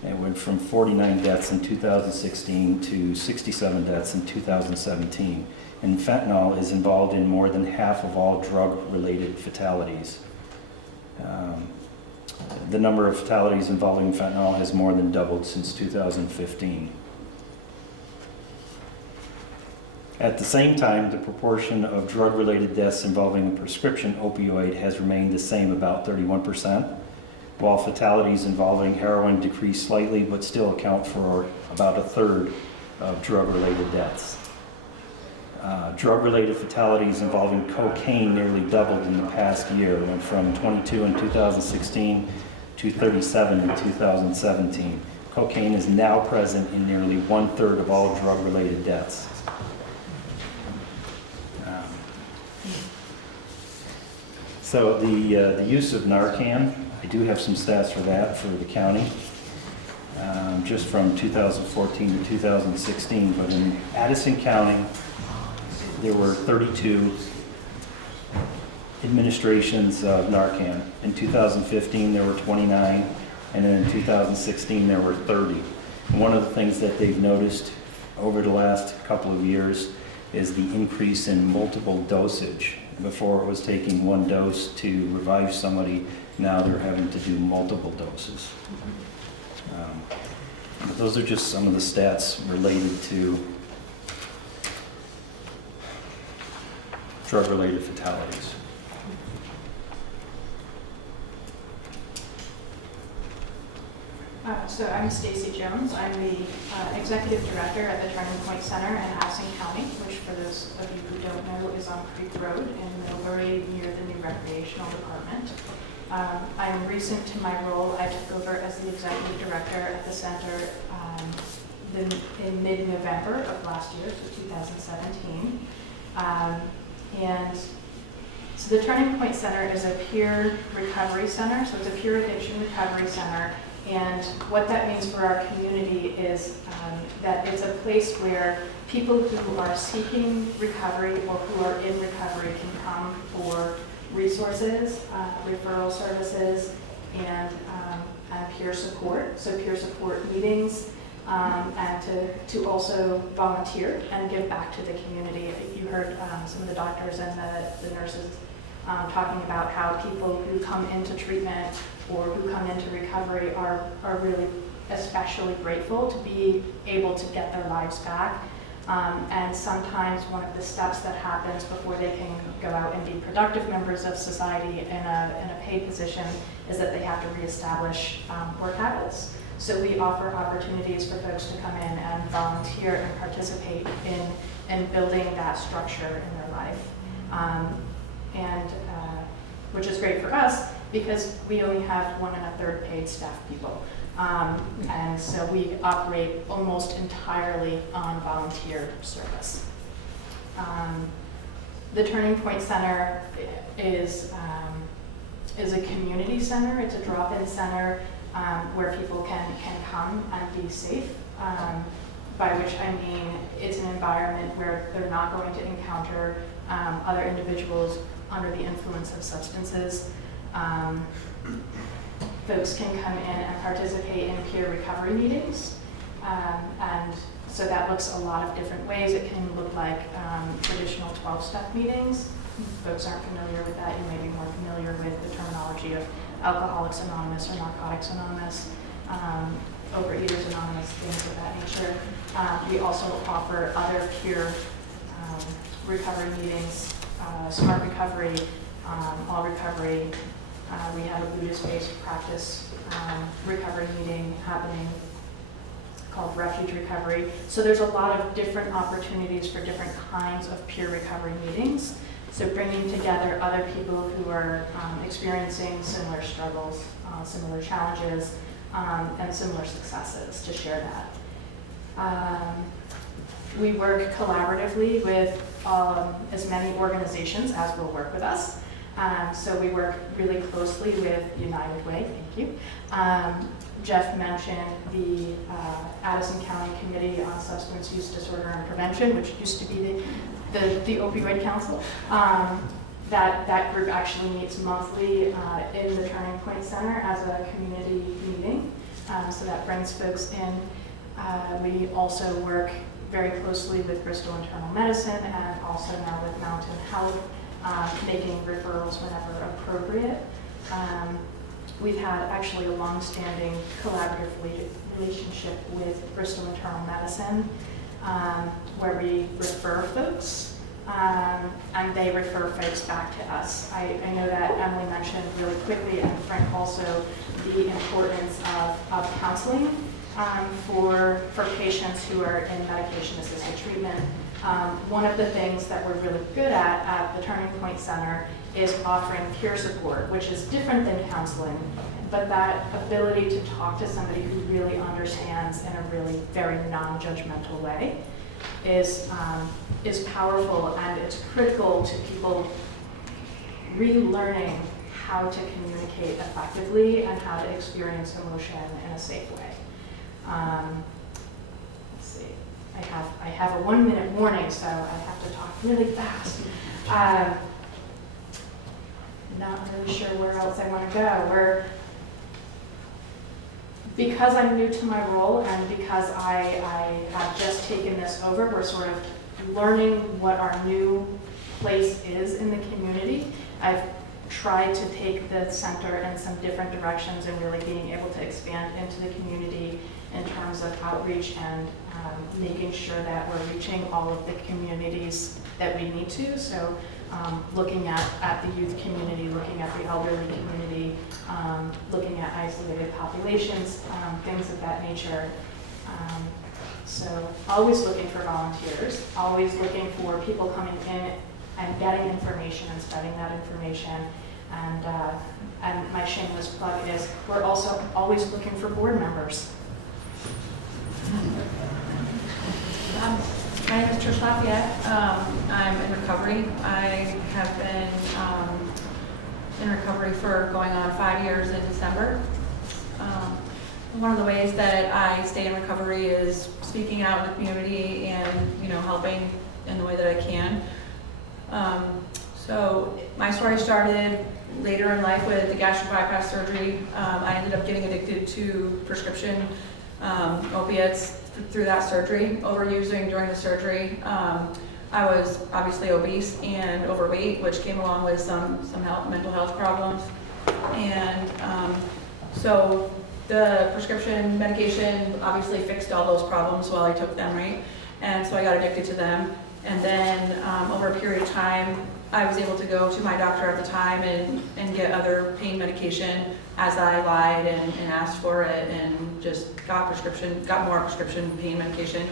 It went from 49 deaths in 2016 to 67 deaths in 2017. And fentanyl is involved in more than half of all drug-related fatalities. The number of fatalities involving fentanyl has more than doubled since 2015. At the same time, the proportion of drug-related deaths involving a prescription opioid has remained the same, about 31%, while fatalities involving heroin decreased slightly but still account for about a third of drug-related deaths. Drug-related fatalities involving cocaine nearly doubled in the past year, went from 22 in 2016 to 37 in 2017. Cocaine is now present in nearly 1/3 of all drug-related deaths. So the use of Narcan, I do have some stats for that for the county, just from 2014 to 2016. But in Addison County, there were 32 administrations of Narcan. In 2015, there were 29, and then in 2016, there were 30. And one of the things that they've noticed over the last couple of years is the increase in multiple dosage. Before it was taking 1 dose to revive somebody, now they're having to do multiple doses. But those are just some of the stats related to drug-related fatalities. So I'm Stacy Jones. I'm the Executive Director at the Turning Point Center in Addison County, which for those of you who don't know is on Creek Road in Middlebury near the new Recreational Department. I'm recent to my role. I took over as the Executive Director at the center in mid-November of last year, so 2017. And so the Turning Point Center is a peer recovery center, so it's a peer addiction recovery center. And what that means for our community is that it's a place where people who are seeking recovery or who are in recovery can come for resources, referral services, and peer support. So peer support meetings, and to also volunteer and give back to the community. You heard some of the doctors and the nurses talking about how people who come into treatment or who come into recovery are really especially grateful to be able to get their lives back. And sometimes one of the steps that happens before they can go out and be productive members of society in a paid position is that they have to reestablish work habits. So we offer opportunities for folks to come in and volunteer and participate in building that structure in their life. Which is great for us because we only have 1 1/3 paid staff people. And so we operate almost entirely on volunteer service. The Turning Point Center is a community center. It's a drop-in center where people can come and be safe, by which I mean it's an environment where they're not going to encounter other individuals under the influence of substances. Folks can come in and participate in peer recovery meetings. And so that looks a lot of different ways. It can look like traditional 12-step meetings. Folks aren't familiar with that. You may be more familiar with the terminology of Alcoholics Anonymous or Narcotics Anonymous, Overeaters Anonymous, things of that nature. We also offer other peer recovery meetings, Smart Recovery, All Recovery. We have a Buddhist-based practice recovery meeting happening called Refuge Recovery. So there's a lot of different opportunities for different kinds of peer recovery meetings. So bringing together other people who are experiencing similar struggles, similar challenges, and similar successes to share that. We work collaboratively with as many organizations as will work with us. So we work really closely with United Way, thank you. Jeff mentioned the Addison County Committee on Substance Use Disorder and Prevention, which used to be the Opioid Council. That group actually meets monthly in the Turning Point Center as a community meeting. So that brings folks in. We also work very closely with Bristol Internal Medicine and also now with Mountain Health, making referrals whenever appropriate. We've had actually a long-standing collaborative relationship with Bristol Internal Medicine, where we refer folks, and they refer folks back to us. I know that Emily mentioned really quickly, and Frank also, the importance of counseling for patients who are in medication-assisted treatment. One of the things that we're really good at the Turning Point Center is offering peer support, which is different than counseling, but that ability to talk to somebody who really understands in a really very non-judgmental way is powerful, and it's critical to people relearning how to communicate effectively and how to experience emotion in a safe way. Let's see. I have a 1-minute warning, so I have to talk really fast. Not really sure where else I want to go. Because I'm new to my role and because I have just taken this over, we're sort of learning what our new place is in the community. I've tried to take the center in some different directions and really being able to expand into the community in terms of outreach and making sure that we're reaching all of the communities that we need to. So looking at the youth community, looking at the elderly community, looking at isolated populations, things of that nature. So always looking for volunteers, always looking for people coming in and getting information and spreading that information. And my shameless plug is we're also always looking for board members. My name is Trish Lafayette. I'm in recovery. I have been in recovery for going on 5 years in December. One of the ways that I stay in recovery is speaking out in the community and helping in the way that I can. So my story started later in life with the gastric bypass surgery. I ended up getting addicted to prescription opiates through that surgery, overusing during the surgery. I was obviously obese and overweight, which came along with some mental health problems. And so the prescription medication obviously fixed all those problems while I took them, right? And so I got addicted to them. And then over a period of time, I was able to go to my doctor at the time and get other pain medication as I lied and asked for it, and just got more prescription pain medication.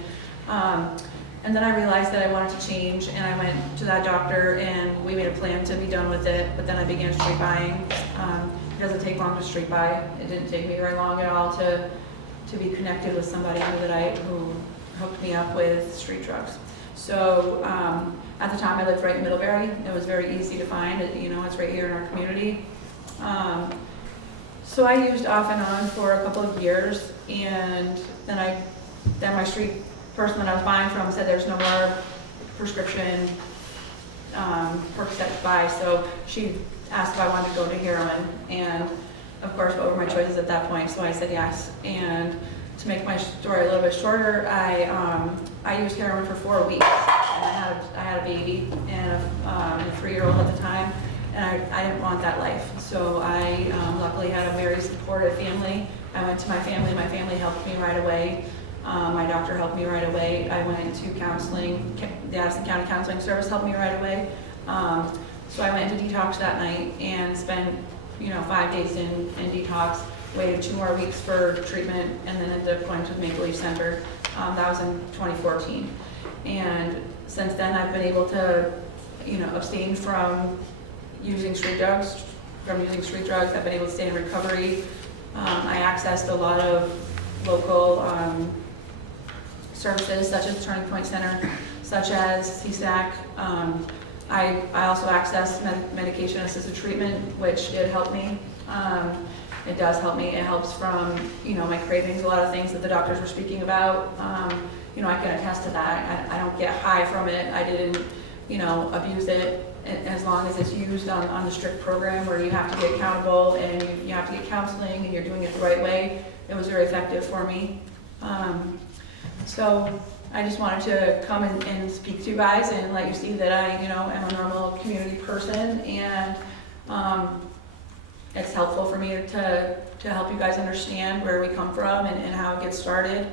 And then I realized that I wanted to change, and I went to that doctor and we made a plan to be done with it, but then I began street buying. It doesn't take long to street buy. It didn't take me very long at all to be connected with somebody who hooked me up with street drugs. So at the time I lived right in Middlebury. It was very easy to find. It's right here in our community. So I used off and on for a couple of years, and then my street person that I was buying from said there's no more prescription perks to buy, so she asked if I wanted to go to heroin, and of course what were my choices at that point, so I said yes. And to make my story a little bit shorter, I used heroin for 4 weeks, and I had a baby and a 3-year-old at the time, and I didn't want that life. So I luckily had a very supportive family. I went to my family helped me right away. My doctor helped me right away. I went to counseling, the Addison County Counseling Service helped me right away. So I went into detox that night and spent 5 days in detox, waited 2 more weeks for treatment, and then ended up going to the Maple Leaf Center. That was in 2014. And since then I've been able to abstain from using street drugs. I've been able to stay in recovery. I accessed a lot of local services such as Turning Point Center, such as CSAC. I also accessed medication-assisted treatment, which did help me. It does help me. It helps from my cravings, a lot of things that the doctors were speaking about. I can attest to that. I don't get high from it. I didn't abuse it, as long as it's used on the strict program where you have to get accountable and you have to get counseling and you're doing it the right way. It was very effective for me. So I just wanted to come and speak to you guys and let you see that I am a normal community person, and it's helpful for me to help you guys understand where we come from and how it gets started.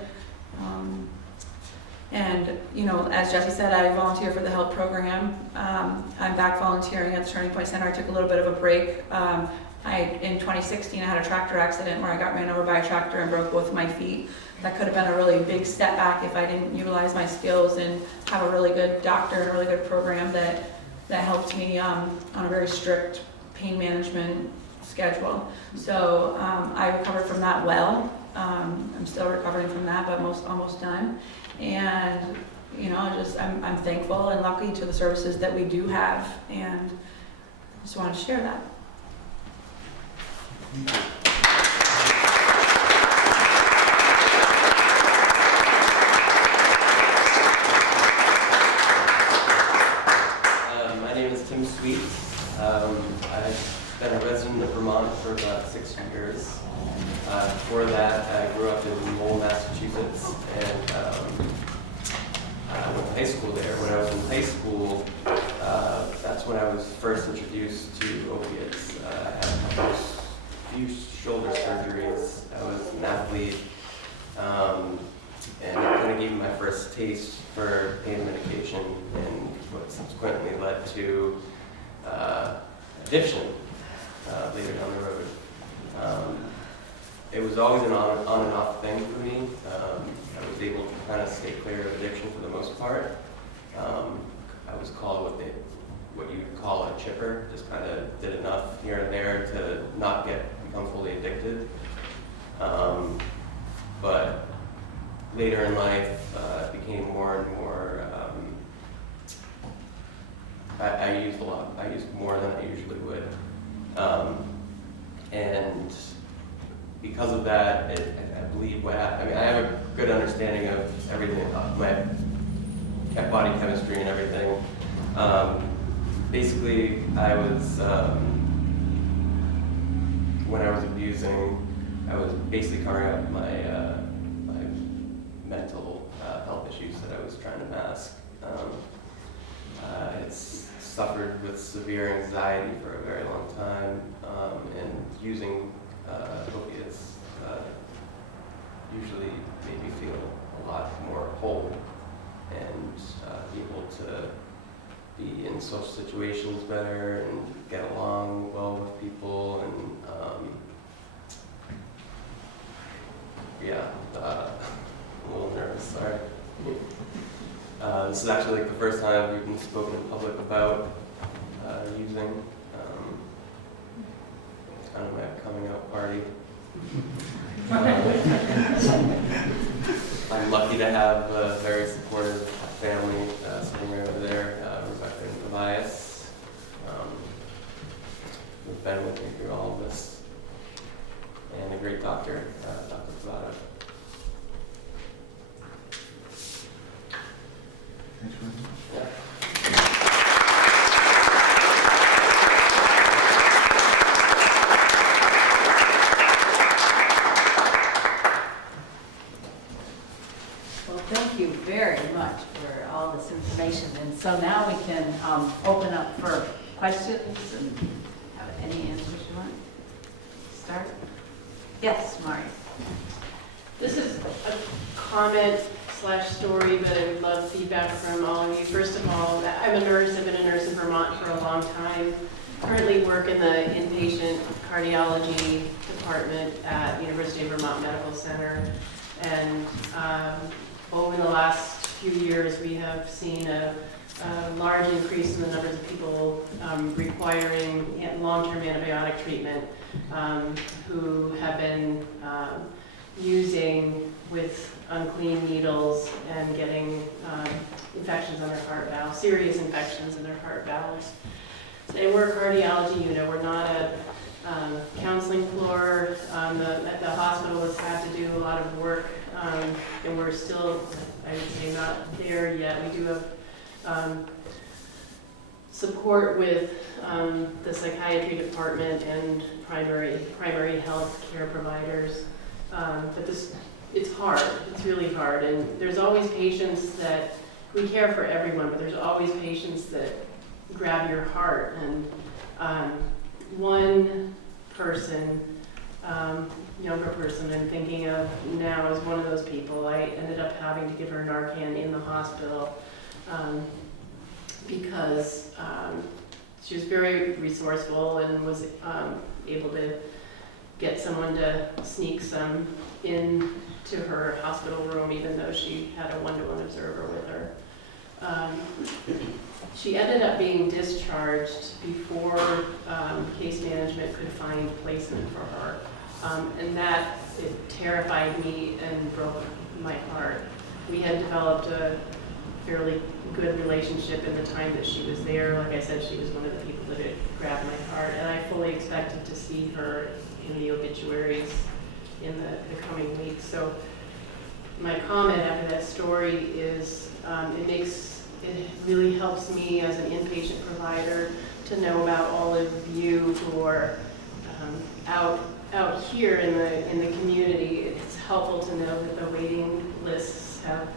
And as Jesse said, I volunteer for the HELP program. I'm back volunteering at the Turning Point Center. I took a little bit of a break. In 2016, I had a tractor accident where I got ran over by a tractor and broke both of my feet. That could have been a really big setback if I didn't utilize my skills and have a really good doctor and a really good program that helped me on a very strict pain management schedule. So I recovered from that well. I'm still recovering from that, but almost done. And I'm thankful and lucky to the services that we do have, and just wanted to share that. My name is Tim Sweet. I've been a resident of Vermont for about 6 years. Before that, I grew up in Lowell, Massachusetts, and I went to high school there. When I was in high school, that's when I was first introduced to opiates. I had my first few shoulder surgeries. I was an athlete, and it kind of gave me my first taste for pain medication, and what subsequently led to addiction later down the road. It was always an on and off thing for me. I was able to kind of stay clear of addiction for the most part. I was called what you would call a chipper, just kind of did enough here and there to not become fully addicted. But later in life, it became more and more, I used a lot. I used more than I usually would. And because of that, I believe what happened, I have a good understanding of everything, my body chemistry and everything. basically, I was, when I was abusing, I was basically covering up my, my mental health issues that I was trying to mask. I suffered with severe anxiety for a very long time, and using opiates usually made me feel a lot more whole and able to be in social situations better and get along well with people, and yeah, I'm a little nervous, sorry. This is actually like the first time we've been spoken in public about using. It's kind of my coming out party. I'm lucky to have a very supportive family sitting right over there, Rebecca and Tobias, who've been with me through all of this, and a great doctor, Dr. Privado. Thanks, Ron. Yeah. Well, thank you very much for all this information. And so now we can open up for questions and have any answers you want. Start? Yes, Mari. This is a comment / story, but I would love feedback from all of you. First of all, I'm a nurse. I've been a nurse in Vermont for a long time. Currently work in the inpatient cardiology department at the University of Vermont Medical Center. And over the last few years, we have seen a large increase in the numbers of people requiring long-term antibiotic treatment who have been using with unclean needles and getting infections on their heart valves, serious infections in their heart valves. And we're a cardiology unit. We're not a counseling floor. The hospital has had to do a lot of work, and we're still, I would say, not there yet. We do have support with the psychiatry department and primary health care providers. But it's hard. It's really hard. And there's always patients that, we care for everyone, but there's always patients that grab your heart. And one person, younger person I'm thinking of now is one of those people. I ended up having to give her Narcan in the hospital because she was very resourceful and was able to get someone to sneak some into her hospital room, even though she had a one-to-one observer with her. She ended up being discharged before case management could find placement for her. And that, it terrified me and broke my heart. We had developed a fairly good relationship in the time that she was there. Like I said, she was one of the people that had grabbed my heart, and I fully expected to see her in the obituaries in the coming weeks. So my comment after that story is it really helps me as an inpatient provider to know about all of you who are out here in the community. It's helpful to know that the waiting lists have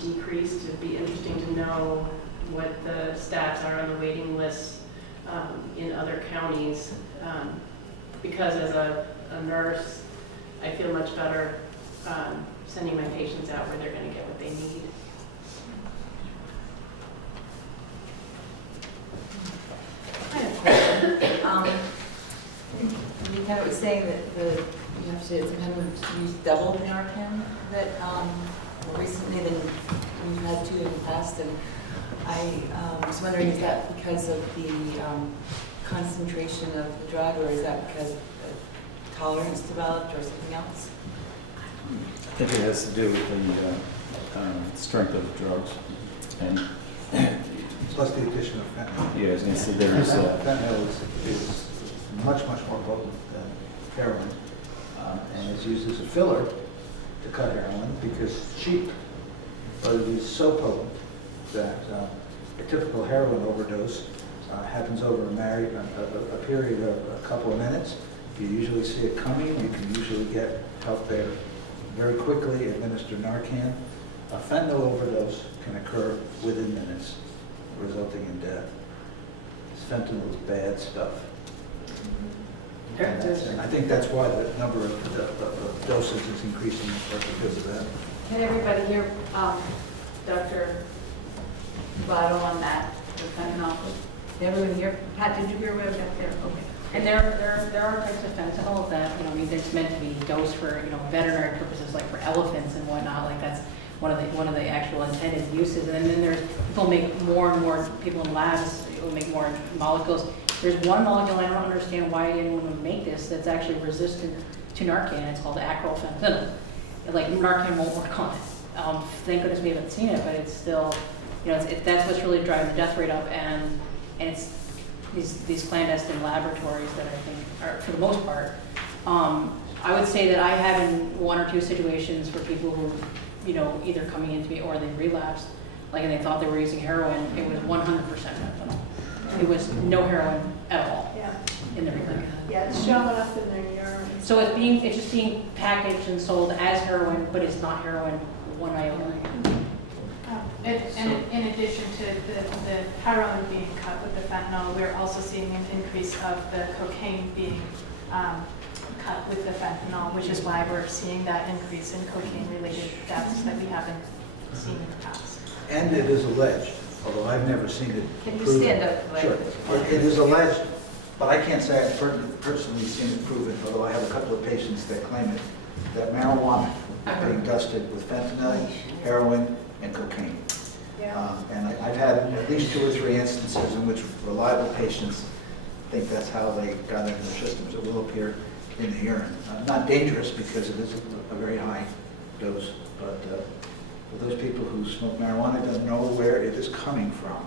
decreased. It'd be interesting to know what the stats are on the waiting lists in other counties, because as a nurse, I feel much better sending my patients out where they're going to get what they need. I have a question. You kind of was saying that you have to sometimes use double the Narcan that more recently than you've had to in the past, and I was wondering, is that because of the concentration of the drug, or is that because of tolerance developed or something else? I think it has to do with the strength of the drugs, and Plus the addition of fentanyl. yeah, as I said, there's Fentanyl is much, much more potent than heroin, and it's used as a filler to cut heroin because it's cheap, but it is so potent that a typical heroin overdose happens over a period of a couple of minutes. You usually see it coming. You can usually get help there very quickly. Administer Narcan. A fentanyl overdose can occur within minutes, resulting in death. Fentanyl is bad stuff. And I think that's why the number of doses is increasing because of that. Can everybody hear Dr. Votto on that, the fentanyl? Did everyone hear? Pat, did you hear what I got there? Okay. And there are types of fentanyl that, I mean, it's meant to be dosed for, veterinary purposes, like for elephants and whatnot, like that's one of the actual intended uses. And then there's, people make more and more, people in labs will make more molecules. There's one molecule, I don't understand why anyone would make this, that's actually resistant to Narcan. It's called acrylfentanyl. Like, Narcan won't work on it. Thank goodness we haven't seen it, but it's still, that's what's really driving the death rate up. And it's these clandestine laboratories that I think are, for the most part, I would say that I have in one or two situations for people who, either coming into me or they relapsed, like, and they thought they were using heroin, it was 100% fentanyl. It was no heroin at all in the urine. Yeah, it's showing up in their urine. So it's just being packaged and sold as heroin, but it's not heroin one iota. And in addition to the heroin being cut with the fentanyl, we're also seeing an increase of the cocaine being cut with the fentanyl, which is why we're seeing that increase in cocaine-related deaths that we haven't seen in the past. And it is alleged, although I've never seen it Can you proven. stand up? Sure. It is alleged, but I can't say I've personally seen it proven, although I have a couple of patients that claim it, that marijuana is being dusted with fentanyl, heroin, and cocaine. And I've had at least 2 or 3 instances in which reliable patients think that's how they got it in their systems. It will appear in the urine. Not dangerous because it is a very high dose, but for those people who smoke marijuana don't know where it is coming from.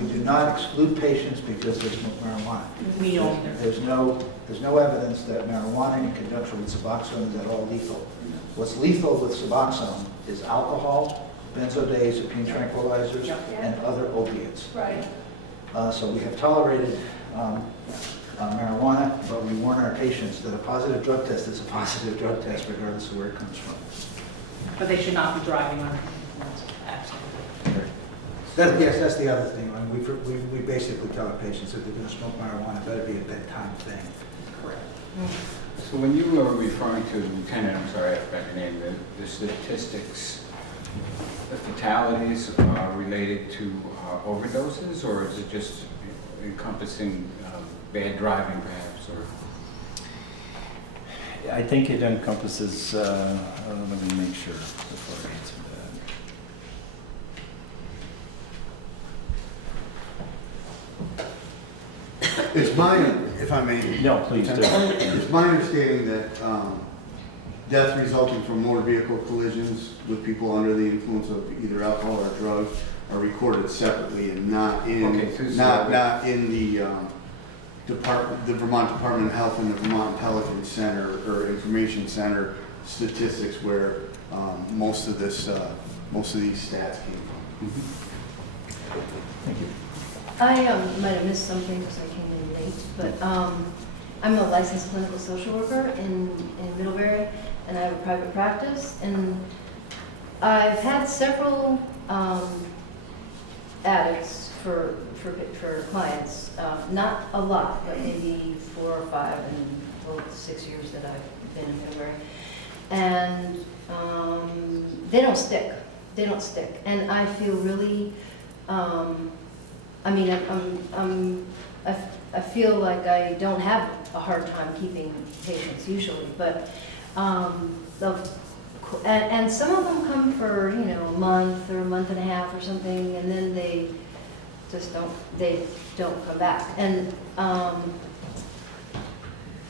We do not exclude patients because they smoke marijuana. We don't either. There's no evidence that marijuana in conjunction with Suboxone is at all lethal. What's lethal with Suboxone is alcohol, benzodiazepine tranquilizers, and other opiates. Right. So we have tolerated marijuana, but we warn our patients that a positive drug test is a positive drug test regardless of where it comes from. But they should not be driving on. Absolutely. Yes, that's the other thing. I mean, we basically tell our patients that they're going to smoke marijuana, it better be a bedtime thing. Correct. So when you were referring to, Lieutenant, I'm sorry, I forgot your name, the statistics, the fatalities related to overdoses, or is it just encompassing bad driving perhaps, or? I think it encompasses, let me make sure before I answer that. It's mine, if I may. No, please do. It's my understanding that death resulting from motor vehicle collisions with people under the influence of either alcohol or drugs are recorded separately and not in not in the the Vermont Department of Health and the Vermont Intelligence Center or Information Center statistics where most of these stats came from. Thank you. I might have missed something because I came in late, but I'm a licensed clinical social worker in Middlebury, and I have a private practice, and I've had several addicts for clients, not a lot, but maybe 4 or 5 in the 6 years that I've been in Middlebury, and they don't stick. They don't stick, and I feel really. I mean, I feel like I don't have a hard time keeping patients usually, but and some of them come for a month or a month and a half or something, and then they just don't come back. And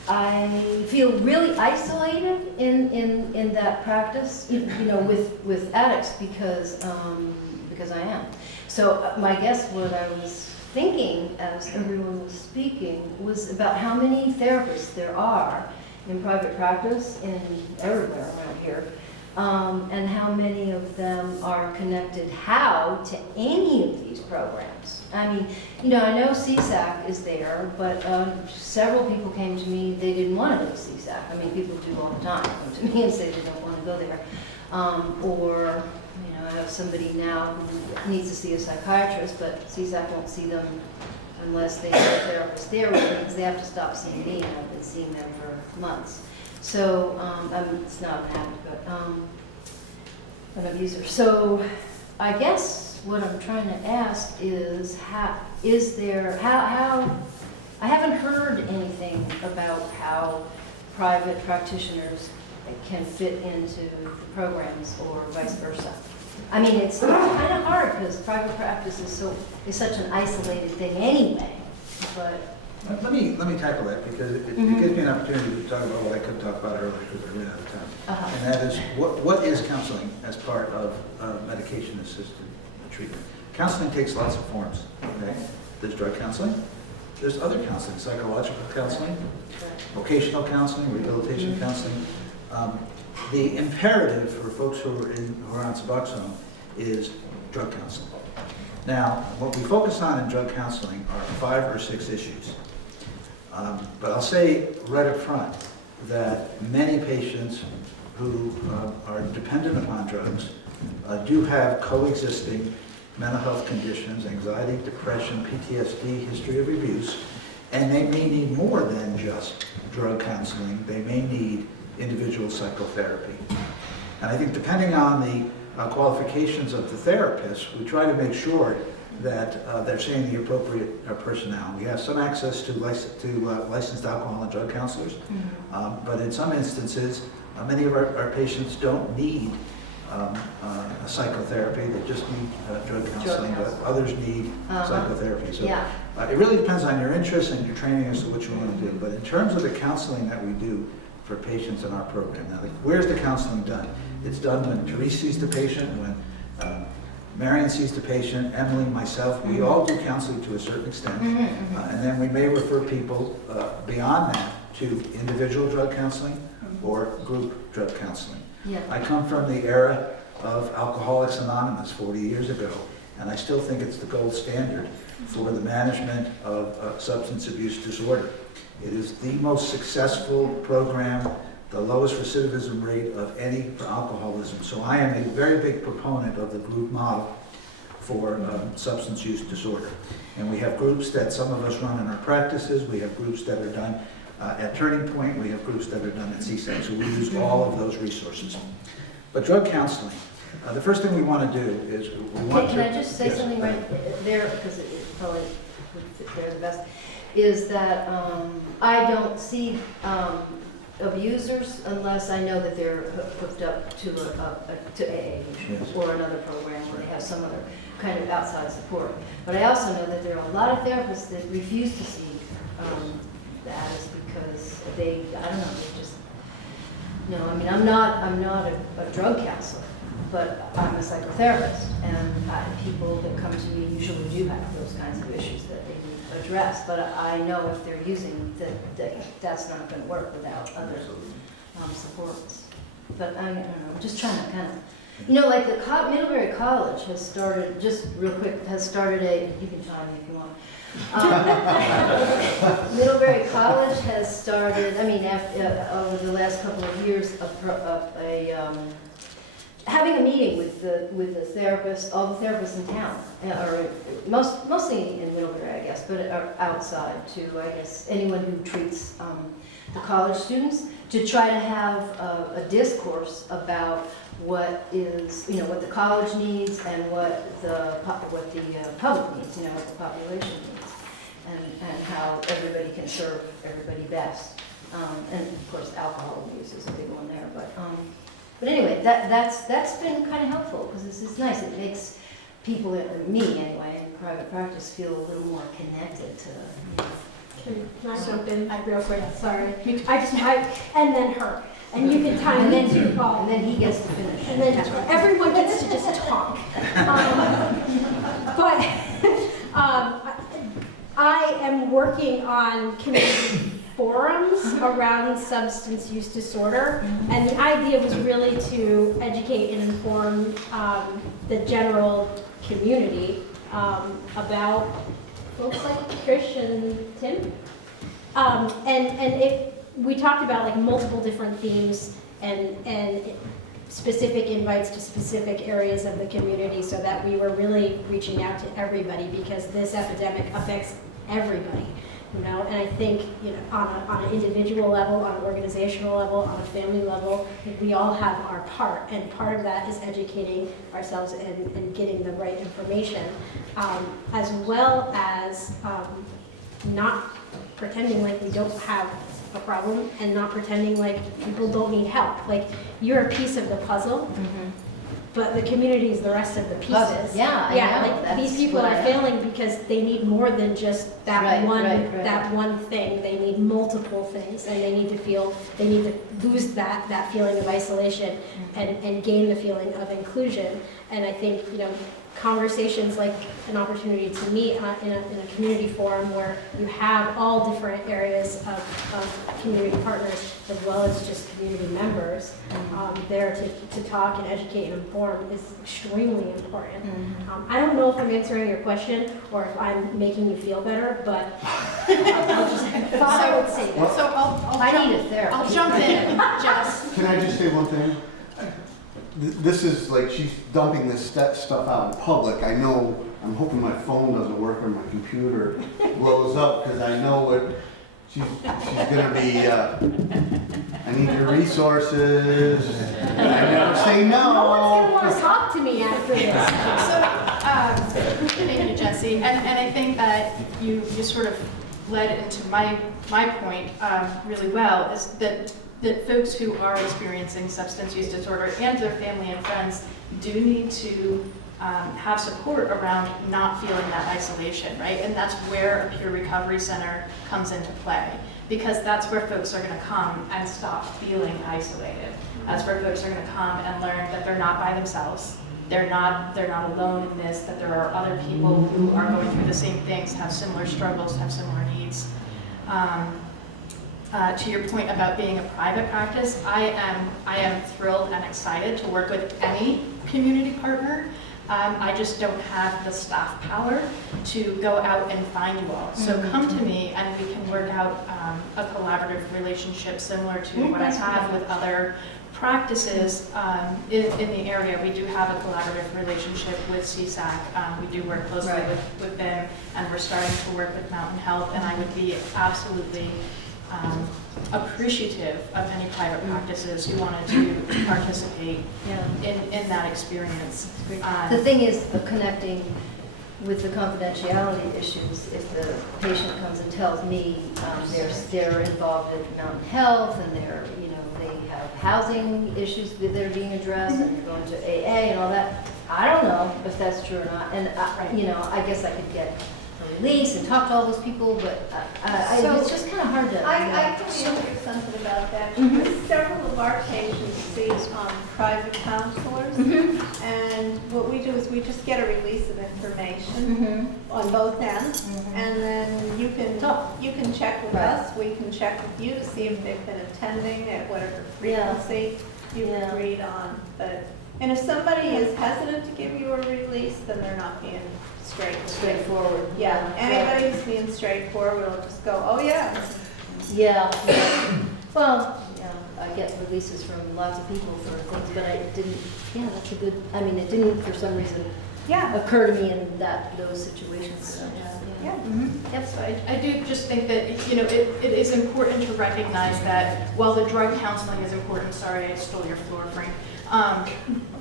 I feel really isolated in that practice, with addicts because I am. So my guess, what I was thinking as everyone was speaking, was about how many therapists there are in private practice and everywhere around here and how many of them are connected how to any of these programs. I mean, you know, I know CSAC is there, but several people came to me, they didn't want to go to CSAC. I mean, people do all the time come to me and say they don't want to go there. Or, you know, I have somebody now who needs to see a psychiatrist, but CSAC won't see them unless they have a therapist there, which means they have to stop seeing me, and I've been seeing them for months. So, it's not an addict, but an abuser. So, I guess what I'm trying to ask is, how I haven't heard anything about how private practitioners can fit into the programs or vice versa. I mean, it's kind of hard because private practice is such an isolated thing anyway, but. Let me tackle that because it gives me an opportunity to talk about what I couldn't talk about earlier because I ran out of time. And that is, what is counseling as part of medication-assisted treatment? Counseling takes lots of forms, okay? There's drug counseling, there's other counseling, psychological counseling, vocational counseling, rehabilitation counseling. The imperative for folks who are on Suboxone is drug counseling. Now, what we focus on in drug counseling are 5 or 6 issues. But I'll say right up front that many patients who are dependent upon drugs do have coexisting mental health conditions, anxiety, depression, PTSD, history of abuse, and they may need more than just drug counseling. They may need individual psychotherapy. And I think depending on the qualifications of the therapist, we try to make sure that they're seeing the appropriate personnel. We have some access to licensed alcohol and drug counselors, but in some instances, many of our patients don't need a psychotherapy, they just need drug counseling, but others need psychotherapy. So it really depends on your interests and your training as to what you want to do. But in terms of the counseling that we do for patients in our program, now where's the counseling done? It's done when Therese sees the patient, when Marion sees the patient, Emily, myself, we all do counseling to a certain extent. And then we may refer people beyond that to individual drug counseling or group drug counseling. I come from the era of Alcoholics Anonymous 40 years ago, and I still think it's the gold standard for the management of substance abuse disorder. It is the most successful program, the lowest recidivism rate of any for alcoholism. So I am a very big proponent of the group model for substance use disorder. And we have groups that some of us run in our practices, we have groups that are done at Turning Point, we have groups that are done at CSAC, so we use all of those resources. But drug counseling, the first thing we want to do is we want Can I just say something right there, because it probably would fit there the best, is that I don't see abusers unless I know that they're hooked up to AA or another program where they have some other kind of outside support. But I also know that there are a lot of therapists that refuse to see that is because they, I don't know, they just, no, I mean, I'm not a drug counselor, but I'm a psychotherapist, and people that come to me usually do have those kinds of issues that they need to address, but I know if they're using that's not going to work without other supports. But I don't know, I'm just trying to kind of, you know, like the Middlebury College has started, just real quick, has started you can chime in if you want. Middlebury College has started, I mean, over the last couple of years, having a meeting with the therapist, all the therapists in town, or mostly in Middlebury, I guess, but outside too, I guess, anyone who treats the college students, to try to have a discourse about what is, you know, what the college needs and what the public needs, you know, what the population needs, and how everybody can serve everybody best. And of course, alcohol abuse is a big one there, but anyway, that's been kind of helpful because this is nice. It makes people, me anyway, in private practice, feel a little more connected to. You know. Can I jump in real quick? Sorry. And then her. And you can time in too, Paul. And then he gets to finish. And then everyone gets to just talk. But I am working on community forums around substance use disorder, and the idea was really to educate and inform the general community about folks like Trish and Tim. We talked about like multiple different themes and specific invites to specific areas of the community, so that we were really reaching out to everybody, because this epidemic affects everybody, you know. And I think, you know, on an individual level, on an organizational level, on a family level, we all have our part, and part of that is educating ourselves and getting the right information, as well as not pretending like we don't have a problem, and not pretending like people don't need help. Like, you're a piece of the puzzle, but the community is the rest of the pieces. Puzzle. Yeah, I know. Like, That's these people what are I know. failing because they need more than just that Right. that one thing. They need multiple things, and they need to lose that feeling of isolation and gain the feeling of inclusion. And I think, you know, conversations like an opportunity to meet in a community forum where you have all different areas of community partners as well as just community members there to talk and educate and inform is extremely important. I don't know if I'm answering your question or if I'm making you feel better, but I thought I would say that. So I need a therapy. I'll jump in, Jess. Can I just say one thing? This is like, she's dumping this stuff out in public. I know, I'm hoping my phone doesn't work or my computer blows up, because I know what she's gonna be, I need your resources. I never say no. No one's gonna want to talk to me after this. Thank you, Jesse. And I think that you sort of led into my point really well, is that folks who are experiencing substance use disorder and their family and friends do need to have support around not feeling that isolation, right? And that's where a peer recovery center comes into play, because that's where folks are going to come and stop feeling isolated. That's where folks are going to come and learn that they're not by themselves. They're not alone in this, that there are other people who are going through the same things, have similar struggles, have similar needs. To your point about being a private practice, I am thrilled and excited to work with any community partner. I just don't have the staff power to go out and find you all. So come to me and we can work out a collaborative relationship similar to what I have with other practices in the area. We do have a collaborative relationship with CSAC. We do work closely with them, and we're starting to work with Mountain Health, and I would be absolutely appreciative of any private practices who wanted to participate in that experience. The thing is connecting with the confidentiality issues. If the patient comes and tells me they're involved in Mountain Health and they have housing issues that they're being addressed and going to AA and all that, I don't know if that's true or not. And I guess I could get a release and talk to all those people, but it's just kind of hard to. I can answer something about that. Because several of our patients see private counselors, and what we do is we just get a release of information on both ends, and then you can check with us, we can check with you to see if they've been attending at whatever frequency you've agreed on. And if somebody is hesitant to give you a release, then they're not being straightforward. Yeah, anybody who's being straightforward will just go, oh yeah. Yeah. Well, I get releases from lots of people for things, but I didn't. Yeah, that's a good. I mean, it didn't for some reason. Occur to me in those situations. So, Yep. So I do just think that it is important to recognize that while the drug counseling is important. Sorry, I stole your floor, Frank.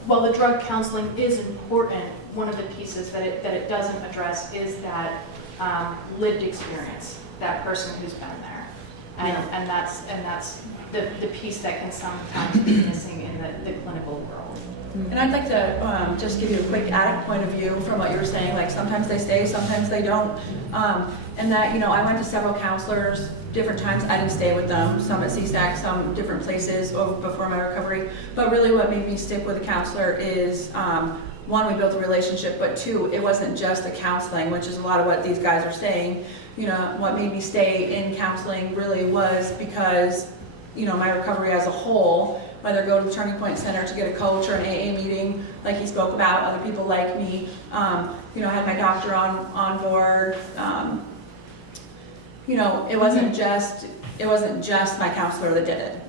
While the drug counseling is important, one of the pieces that it doesn't address is that lived experience, that person who's been there, and that's the piece that can sometimes be missing in the clinical world. And I'd like to just give you a quick added point of view from what you were saying, like sometimes they stay, sometimes they don't. And that, I went to several counselors different times. I didn't stay with them, some at CSAC, some different places before my recovery. But really what made me stick with a counselor is one, we built a relationship, but two, it wasn't just the counseling, which is a lot of what these guys are saying. You know, what made me stay in counseling really was because, you know, my recovery as a whole, whether go to the Turning Point Center to get a coach or an AA meeting, like he spoke about, other people like me, you know, had my doctor on board. You know, it wasn't just my counselor that did it.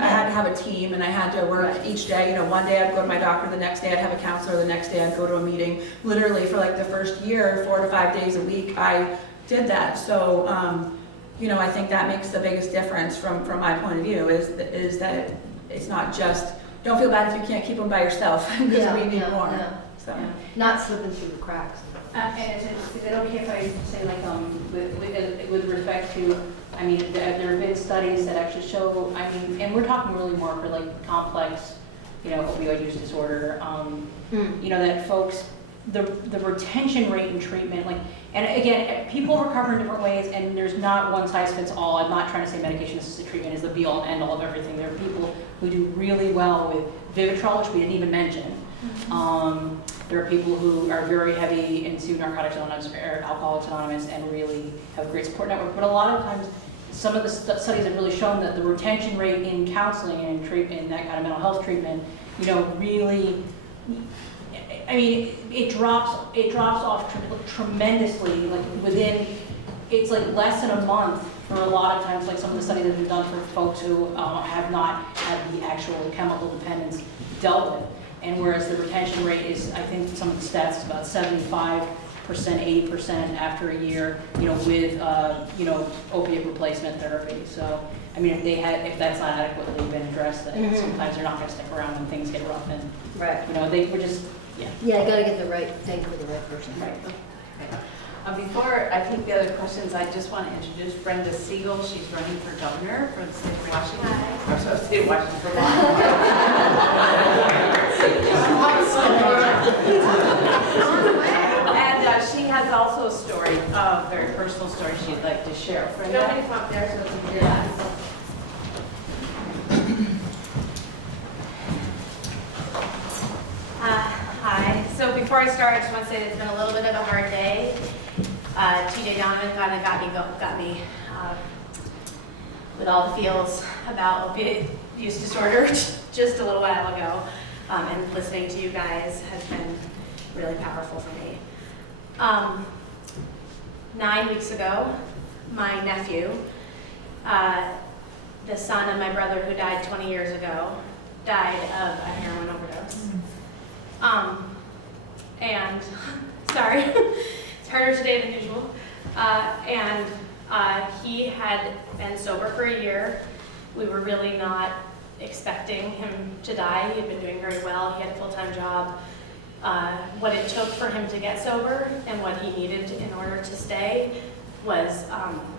I had to have a team, and I had to work each day. You know, one day I'd go to my doctor, the next day I'd have a counselor, the next day I'd go to a meeting. Literally for like the first year, 4 to 5 days a week, I did that. So, you know, I think that makes the biggest difference from my point of view is that it's not just, don't feel bad if you can't keep them by yourself, because we need more. So. Not slipping through the cracks. Is it okay if I say, like, with respect to, I mean, there have been studies that actually show, I mean, and we're talking really more for like complex, you know, opioid use disorder, you know, that folks, the retention rate in treatment, like, and again, people recover in different ways, and there's not one size fits all. I'm not trying to say medication-assisted treatment is the be-all and end-all of everything. There are people who do really well with Vivitrol, which we didn't even mention. There are people who are very heavy into Narcotics Anonymous or Alcoholics Anonymous and really have a great support network. But a lot of times, some of the studies have really shown that the retention rate in counseling and in treatment, in that kind of mental health treatment, you know, really, I mean, it drops off tremendously. Like within, it's like less than a month for a lot of times. Like some of the studies that have been done for folks who have not had the actual chemical dependence dealt with. And whereas the retention rate is, I think some of the stats is about 75%, 80% after a year, you know, with, you know, opiate replacement therapy. So, I mean, if that's not adequately been addressed, then sometimes they're not going to stick around when things get rough. And, you know, they were just, Yeah, you got to get the right thing for the right person. Right. Before I take the other questions, I just want to introduce Brenda Siegel. She's running for governor for the state of Washington. I'm sorry, state of Washington. And she has also a story, a very personal story she'd like to share. Brenda? You want me to come up there so we can hear that? Hi. So before I start, I just want to say it's been a little bit of a hard day. TJ Donovan kind of got me with all the feels about opiate use disorder just a little while ago. And listening to you guys has been really powerful for me. 9 weeks ago, my nephew, the son of my brother who died 20 years ago, died of a heroin overdose. And sorry, it's harder today than usual. He had been sober for a year. We were really not expecting him to die. He had been doing very well. He had a full-time job. What it took for him to get sober and what he needed in order to stay was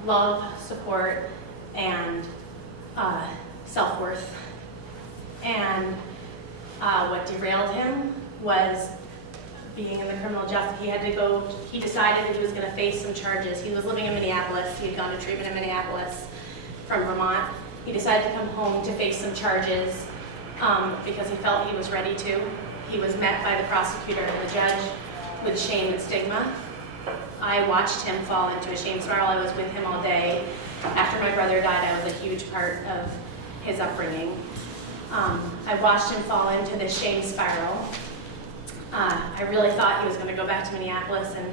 love, support, and self-worth. And what derailed him was being in the criminal justice. He decided that he was going to face some charges. He was living in Minneapolis. He had gone to treatment in Minneapolis from Vermont. He decided to come home to face some charges because he felt he was ready to. He was met by the prosecutor and the judge with shame and stigma. I watched him fall into a shame spiral. I was with him all day. After my brother died, I was a huge part of his upbringing. I watched him fall into this shame spiral. I really thought he was going to go back to Minneapolis and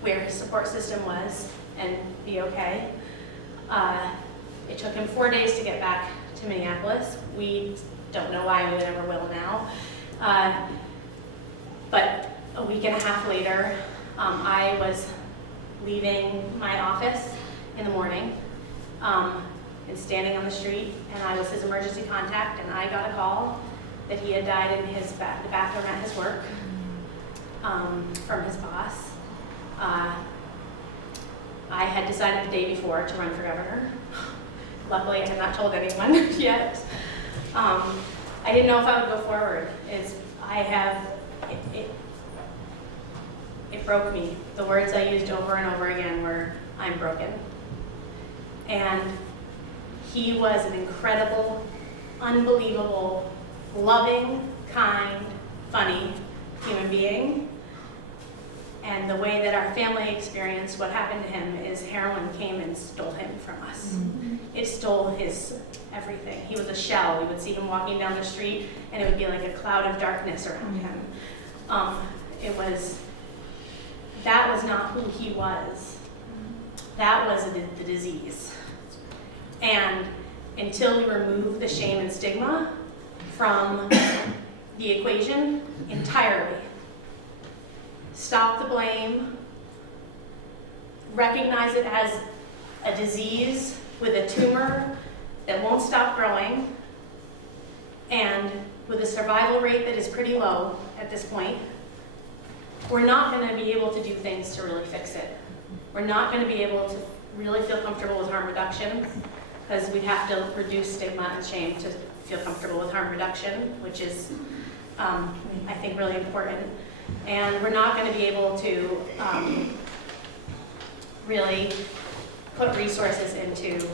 where his support system was and be okay. It took him 4 days to get back to Minneapolis. We don't know why, we never will now. But a week and a half later, I was leaving my office in the morning and standing on the street, and I was his emergency contact, and I got a call that he had died in the bathroom at his work from his boss. I had decided the day before to run for governor. Luckily, I had not told anyone yet. I didn't know if I would go forward. It broke me. The words I used over and over again were, "I'm broken." And he was an incredible, unbelievable, loving, kind, funny human being. And the way that our family experienced what happened to him is heroin came and stole him from us. It stole his everything. He was a shell. We would see him walking down the street and it would be like a cloud of darkness around him. That was not who he was. That was the disease. And until we remove the shame and stigma from the equation entirely, stop the blame, recognize it as a disease with a tumor that won't stop growing, and with a survival rate that is pretty low at this point, we're not going to be able to do things to really fix it. We're not going to be able to really feel comfortable with harm reduction, because we'd have to reduce stigma and shame to feel comfortable with harm reduction, which is, I think, really important. And we're not going to be able to really put resources into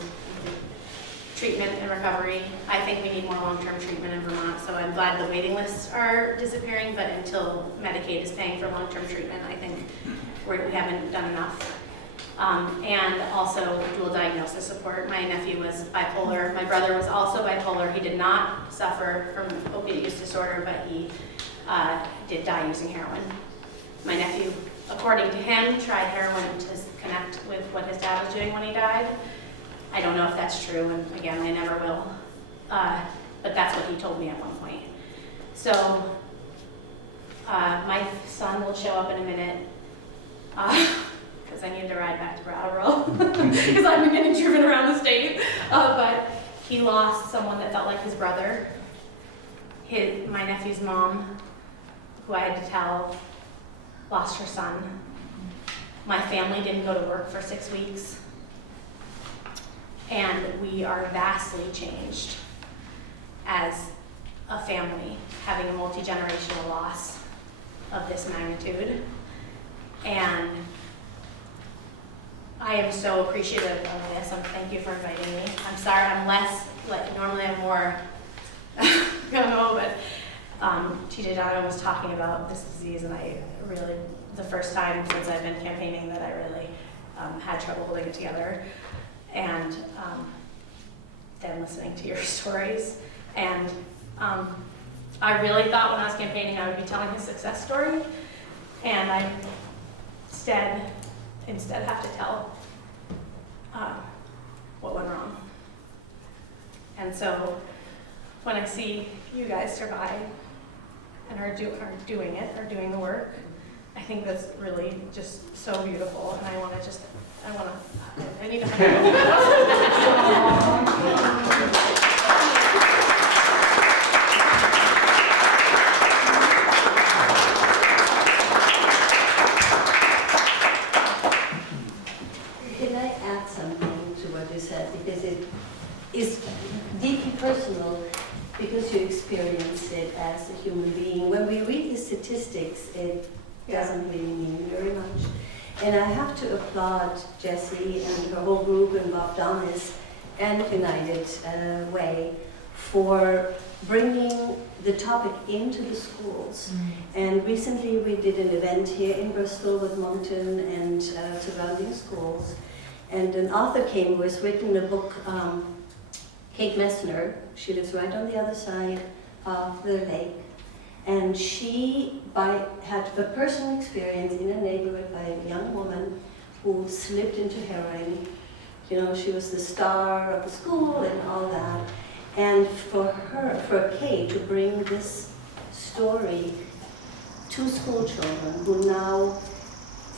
treatment and recovery. I think we need more long-term treatment in Vermont, so I'm glad the waiting lists are disappearing, but until Medicaid is paying for long-term treatment, I think we haven't done enough. And also dual diagnosis support. My nephew was bipolar. My brother was also bipolar. He did not suffer from opiate use disorder, but he did die using heroin. My nephew, according to him, tried heroin to connect with what his dad was doing when he died. I don't know if that's true, and again, I never will. But that's what he told me at one point. So my son will show up in a minute because I need to ride back to Brattleboro because I've been getting driven around the state. But he lost someone that felt like his brother. My nephew's mom, who I had to tell, lost her son. My family didn't go to work for 6 weeks. And we are vastly changed as a family, having a multi-generational loss of this magnitude. And I am so appreciative of this. Thank you for inviting me. I'm sorry, I'm less, normally I'm more gung-ho, but TJ Donovan was talking about this disease, and I really, the first time since I've been campaigning that I really had trouble holding it together. And then listening to your stories. And I really thought when I was campaigning I would be telling his success story, and I instead have to tell what went wrong. And so when I see you guys survive and are doing it, are doing the work, I think that's really just so beautiful, and I need to Can I add something to what you said? Because it is deeply personal, because you experience it as a human being. When we read the statistics, it doesn't really mean very much. And I have to applaud Jessie and her whole group and Bob Donis and United Way for bringing the topic into the schools. And recently we did an event here in Bristol with Moncton and surrounding schools. And an author came who has written a book, Kate Messner. She lives right on the other side of the lake. And she had a personal experience in a neighborhood by a young woman who slipped into heroin. You know, she was the star of the school and all that. And for Kate to bring this story to school children who now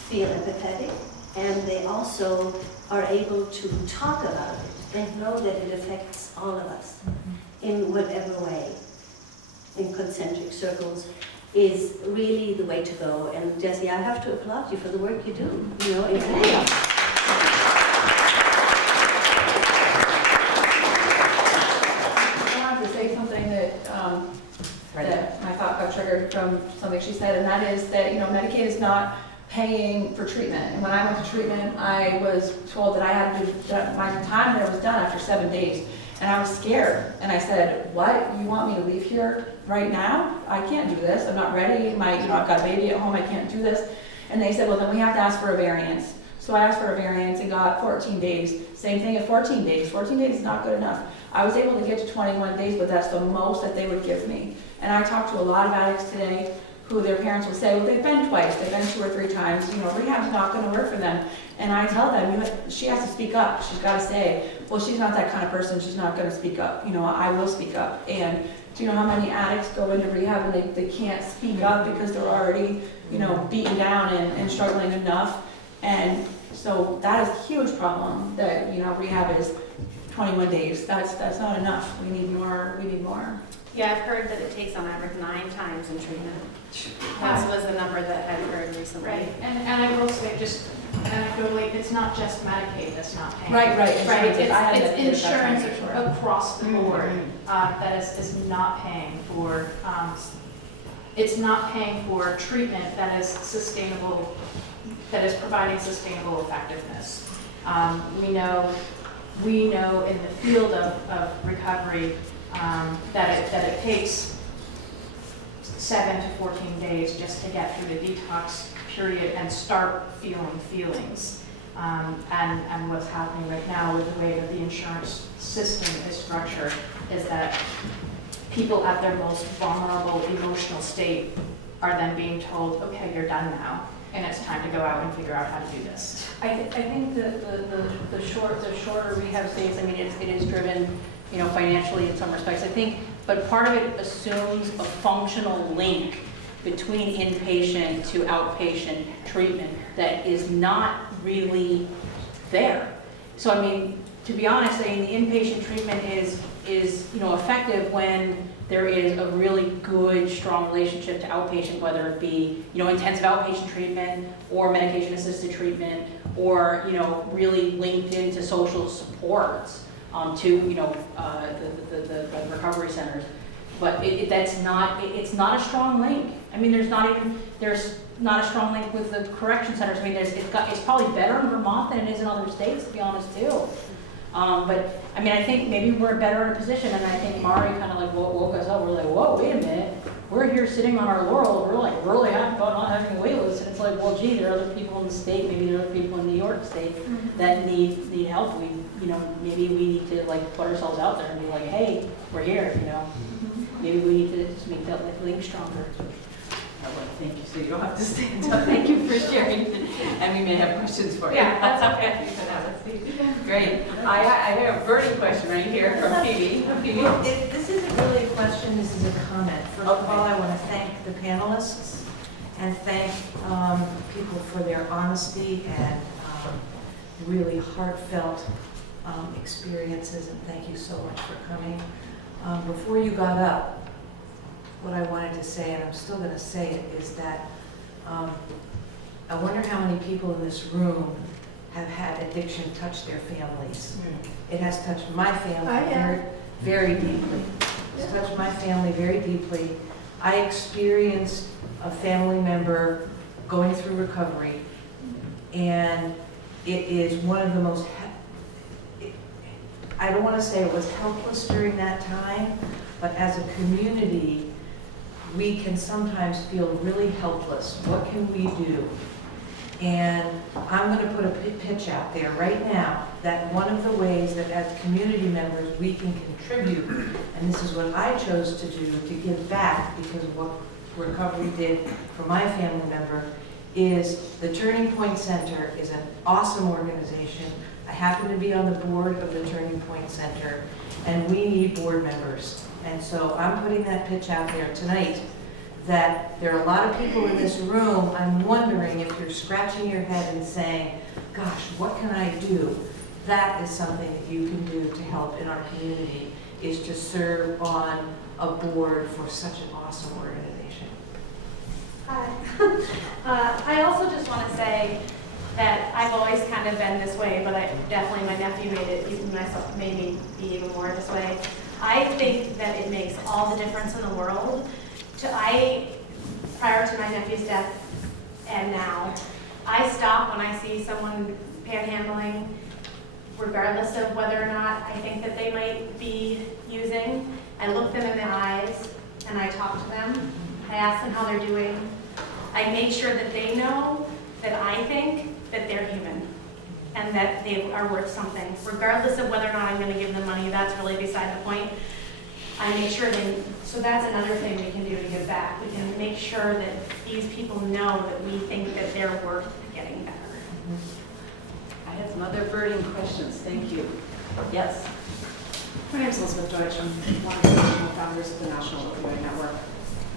feel empathetic, and they also are able to talk about it and know that it affects all of us in whatever way, in concentric circles, is really the way to go. And Jessie, I have to applaud you for the work you do, you know, in Canada. That my thought got triggered from something she said, and that is that, you know, Medicaid is not paying for treatment. And when I went to treatment, I was told that I had to, that my time there was done after 7 days. And I was scared. And I said, what? You want me to leave here right now? I can't do this. I'm not ready. I've got a baby at home. I can't do this. And they said, well, then we have to ask for a variance. So I asked for a variance and got 14 days. Same thing at 14 days. 14 days is not good enough. I was able to get to 21 days, but that's the most that they would give me. And I talked to a lot of addicts today who their parents will say, well, they've been twice, they've been 2 or 3 times, rehab's not gonna work for them. And I tell them, she has to speak up. She's gotta say, well, she's not that kind of person, she's not gonna speak up. I will speak up. And do you know how many addicts go into rehab and they can't speak up because they're already, beaten down and struggling enough? And so that is a huge problem that, rehab is 21 days. That's not enough. We need more. Yeah, I've heard that it takes on average 9 times in treatment. That was the number that I've heard recently. Right, and I will say, just anecdotally, it's not just Medicaid that's not paying. Right. It's insurance across the board that is not paying for, it's not paying for treatment that is sustainable, that is providing sustainable effectiveness. We know in the field of recovery that it takes 7 to 14 days just to get through the detox period and start feeling feelings. And what's happening right now with the way that the insurance system is structured is that people at their most vulnerable emotional state are then being told, okay, you're done now, and it's time to go out and figure out how to do this. I think the shorter rehab stays, it is driven, financially in some respects, I think, but part of it assumes a functional link between inpatient to outpatient treatment that is not really there. So to be honest, the inpatient treatment is effective when there is a really good, strong relationship to outpatient, whether it be, intensive outpatient treatment or medication-assisted treatment, or, really linked into social supports to, the recovery centers. But it's not a strong link. There's not a strong link with the correction centers. It's probably better in Vermont than it is in other states, to be honest, too. But I think maybe we're better in a position, and I think Mari kind of woke us up. We're like, whoa, wait a minute. We're here sitting on our laurels. We're really happy about not having a wait list. And it's like, well, gee, there are other people in the state, maybe there are other people in New York State that need help. Maybe we need to put ourselves out there and be like, hey, we're here. Maybe we need to just make that link stronger. Thank you, so you don't have to stand up. Thank you for sharing, and we may have questions for you. Yeah, that's okay. Great. I have a burning question right here from Phoebe. This isn't really a question, this is a comment. First of all, I want to thank the panelists and thank people for their honesty and really heartfelt experiences, and thank you so much for coming. Before you got up, what I wanted to say, and I'm still going to say it, is that I wonder how many people in this room have had addiction touch their families. It has touched my family very, very deeply. It's touched my family very deeply. I experienced a family member going through recovery, and it is one of the most, I don't want to say it was helpless during that time, but as a community, we can sometimes feel really helpless. What can we do? And I'm going to put a pitch out there right now that one of the ways that as community members we can contribute, and this is what I chose to do to give back because of what recovery did for my family member, is the Turning Point Center is an awesome organization. I happen to be on the board of the Turning Point Center, and we need board members. And so I'm putting that pitch out there tonight that there are a lot of people in this room. I'm wondering if you're scratching your head and saying, gosh, what can I do? That is something that you can do to help in our community, is to serve on a board for such an awesome organization. Hi. I also just want to say that I've always kind of been this way, but definitely my nephew made me be even more this way. I think that it makes all the difference in the world. Prior to my nephew's death and now, I stop when I see someone panhandling regardless of whether or not I think that they might be using. I look them in the eyes and I talk to them. I ask them how they're doing. I make sure that they know that I think that they're human and that they are worth something. Regardless of whether or not I'm going to give them money, that's really beside the point. I make sure so that's another thing we can do to give back. We can make sure that these people know that we think that they're worth getting better. I have some other burning questions. Thank you. Yes. My name is Elizabeth Deutsch. I'm one of the original founders of the National Opioid Network.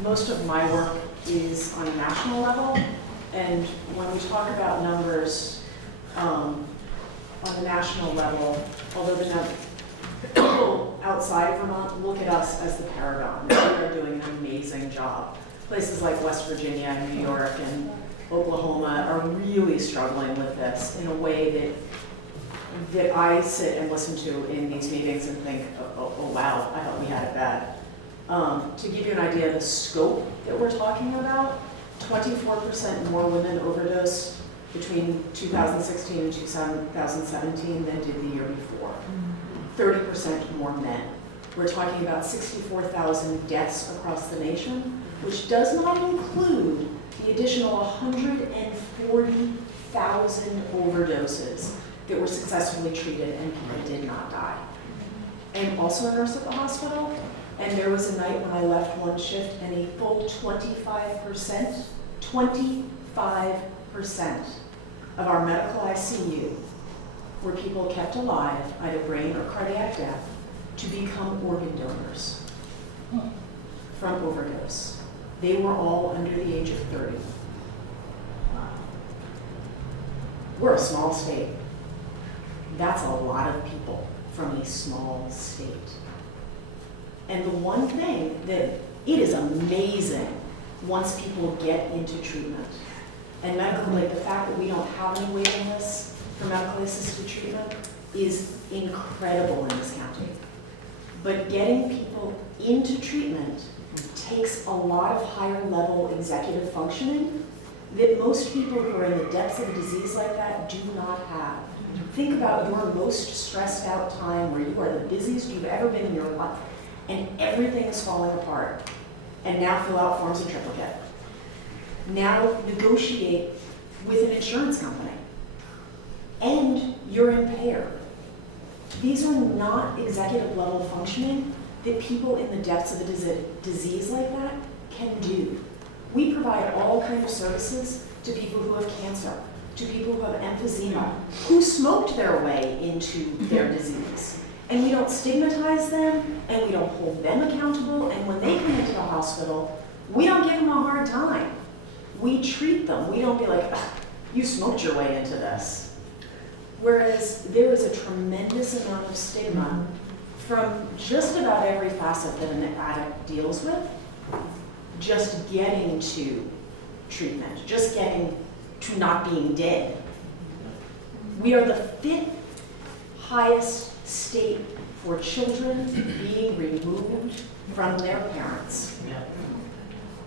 Most of my work is on a national level, and when we talk about numbers on the national level, although the people outside of Vermont look at us as the paragon. We are doing an amazing job. Places like West Virginia and New York and Oklahoma are really struggling with this in a way that I sit and listen to in these meetings and think, oh wow, I thought we had it bad. To give you an idea of the scope that we're talking about, 24% more women overdosed between 2016 and 2017 than did the year before. 30% more men. We're talking about 64,000 deaths across the nation, which does not include the additional 140,000 overdoses that were successfully treated and people did not die. I'm also a nurse at the hospital, and there was a night when I left one shift and a full 25% of our medical ICU were people kept alive, either brain or cardiac death, to become organ donors from overdose. They were all under the age of 30. We're a small state. That's a lot of people from a small state. And the one thing that it is amazing once people get into treatment. And medical, like the fact that we don't have any waiting lists for medically assisted treatment is incredible in this county. But getting people into treatment takes a lot of higher level executive functioning that most people who are in the depths of a disease like that do not have. Think about your most stressed out time where you are the busiest you've ever been in your life and everything is falling apart. And now fill out forms in triplicate. Now negotiate with an insurance company. And you're impaired. These are not executive level functioning that people in the depths of a disease like that can do. We provide all kinds of services to people who have cancer, to people who have emphysema, who smoked their way into their disease. And we don't stigmatize them, and we don't hold them accountable, and when they come into the hospital, we don't give them a hard time. We treat them. We don't be like, you smoked your way into this. Whereas there is a tremendous amount of stigma from just about every facet that an addict deals with, just getting to treatment, just getting to not being dead. We are the 5th highest state for children being removed from their parents.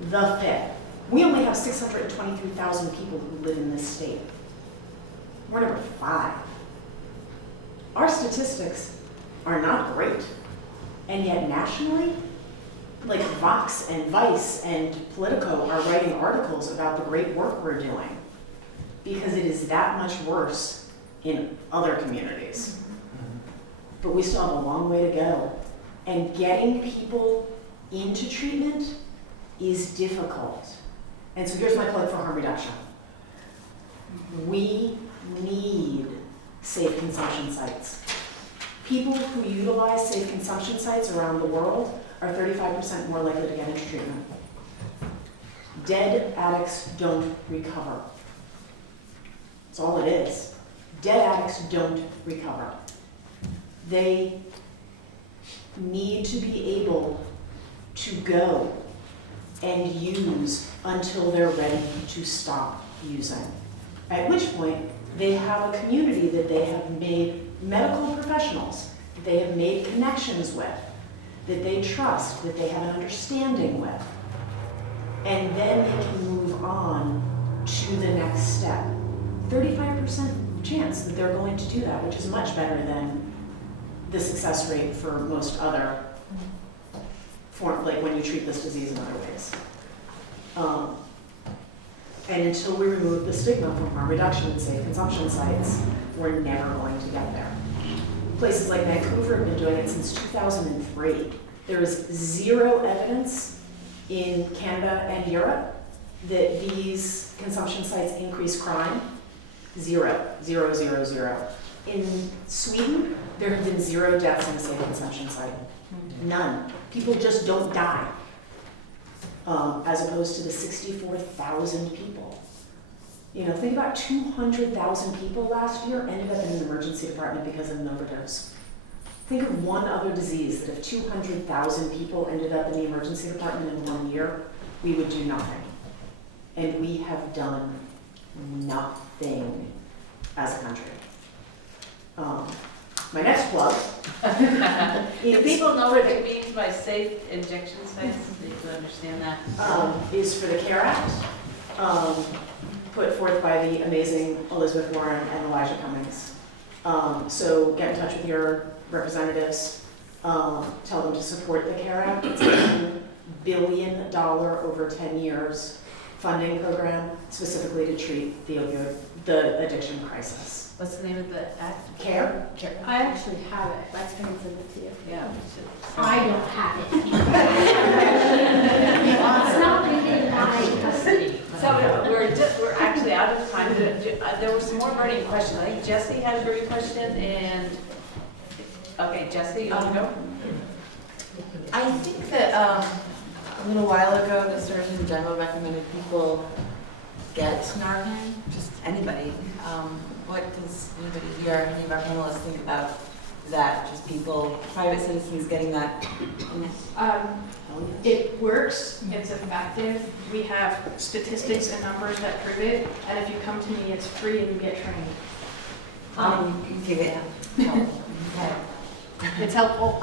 The 5th. We only have 623,000 people who live in this state. We're number 5. Our statistics are not great. And yet nationally, like Vox and Vice and Politico are writing articles about the great work we're doing because it is that much worse in other communities. But we still have a long way to go. And getting people into treatment is difficult. And so here's my plug for harm reduction. We need safe consumption sites. People who utilize safe consumption sites around the world are 35% more likely to get into treatment. Dead addicts don't recover. That's all it is. Dead addicts don't recover. They need to be able to go and use until they're ready to stop using. At which point, they have a community that they have made medical professionals, that they have made connections with, that they trust, that they have an understanding with. And then they can move on to the next step. 35% chance that they're going to do that, which is much better than the success rate for most other form, like when you treat this disease in other ways. And until we remove the stigma from harm reduction and safe consumption sites, we're never going to get there. Places like Vancouver have been doing it since 2003. There is zero evidence in Canada and Europe that these consumption sites increase crime. Zero, zero, zero, zero. In Sweden, there have been 0 deaths in a safe consumption site. None. People just don't die. As opposed to the 64,000 people. You know, think about 200,000 people last year ended up in an emergency department because of an overdose. Think of one other disease that if 200,000 people ended up in the emergency department in 1 year, we would do nothing. And we have done nothing as a country. My next plug. Do people know what it means by safe injection sites? Do you understand that? Is for the CARE Act, put forth by the amazing Elizabeth Warren and Elijah Cummings. So get in touch with your representatives, tell them to support the CARE Act. It's a $2 billion over 10 years funding program specifically to treat the addiction crisis. What's the name of the act? CARE? I actually have it, I can send it to you. Yeah. I don't have it. It's not within my custody. So we're actually out of time. There were some more burning questions. I think Jesse had a burning question and, okay, Jesse, you want to go? I think that a little while ago, the Surgeon General recommended people get Narcan, just anybody. What does anybody here, any of our panelists think about that? Just people, private citizens getting that? It works, it's effective. We have statistics and numbers that prove it. And if you come to me, it's free and you get trained. It's helpful.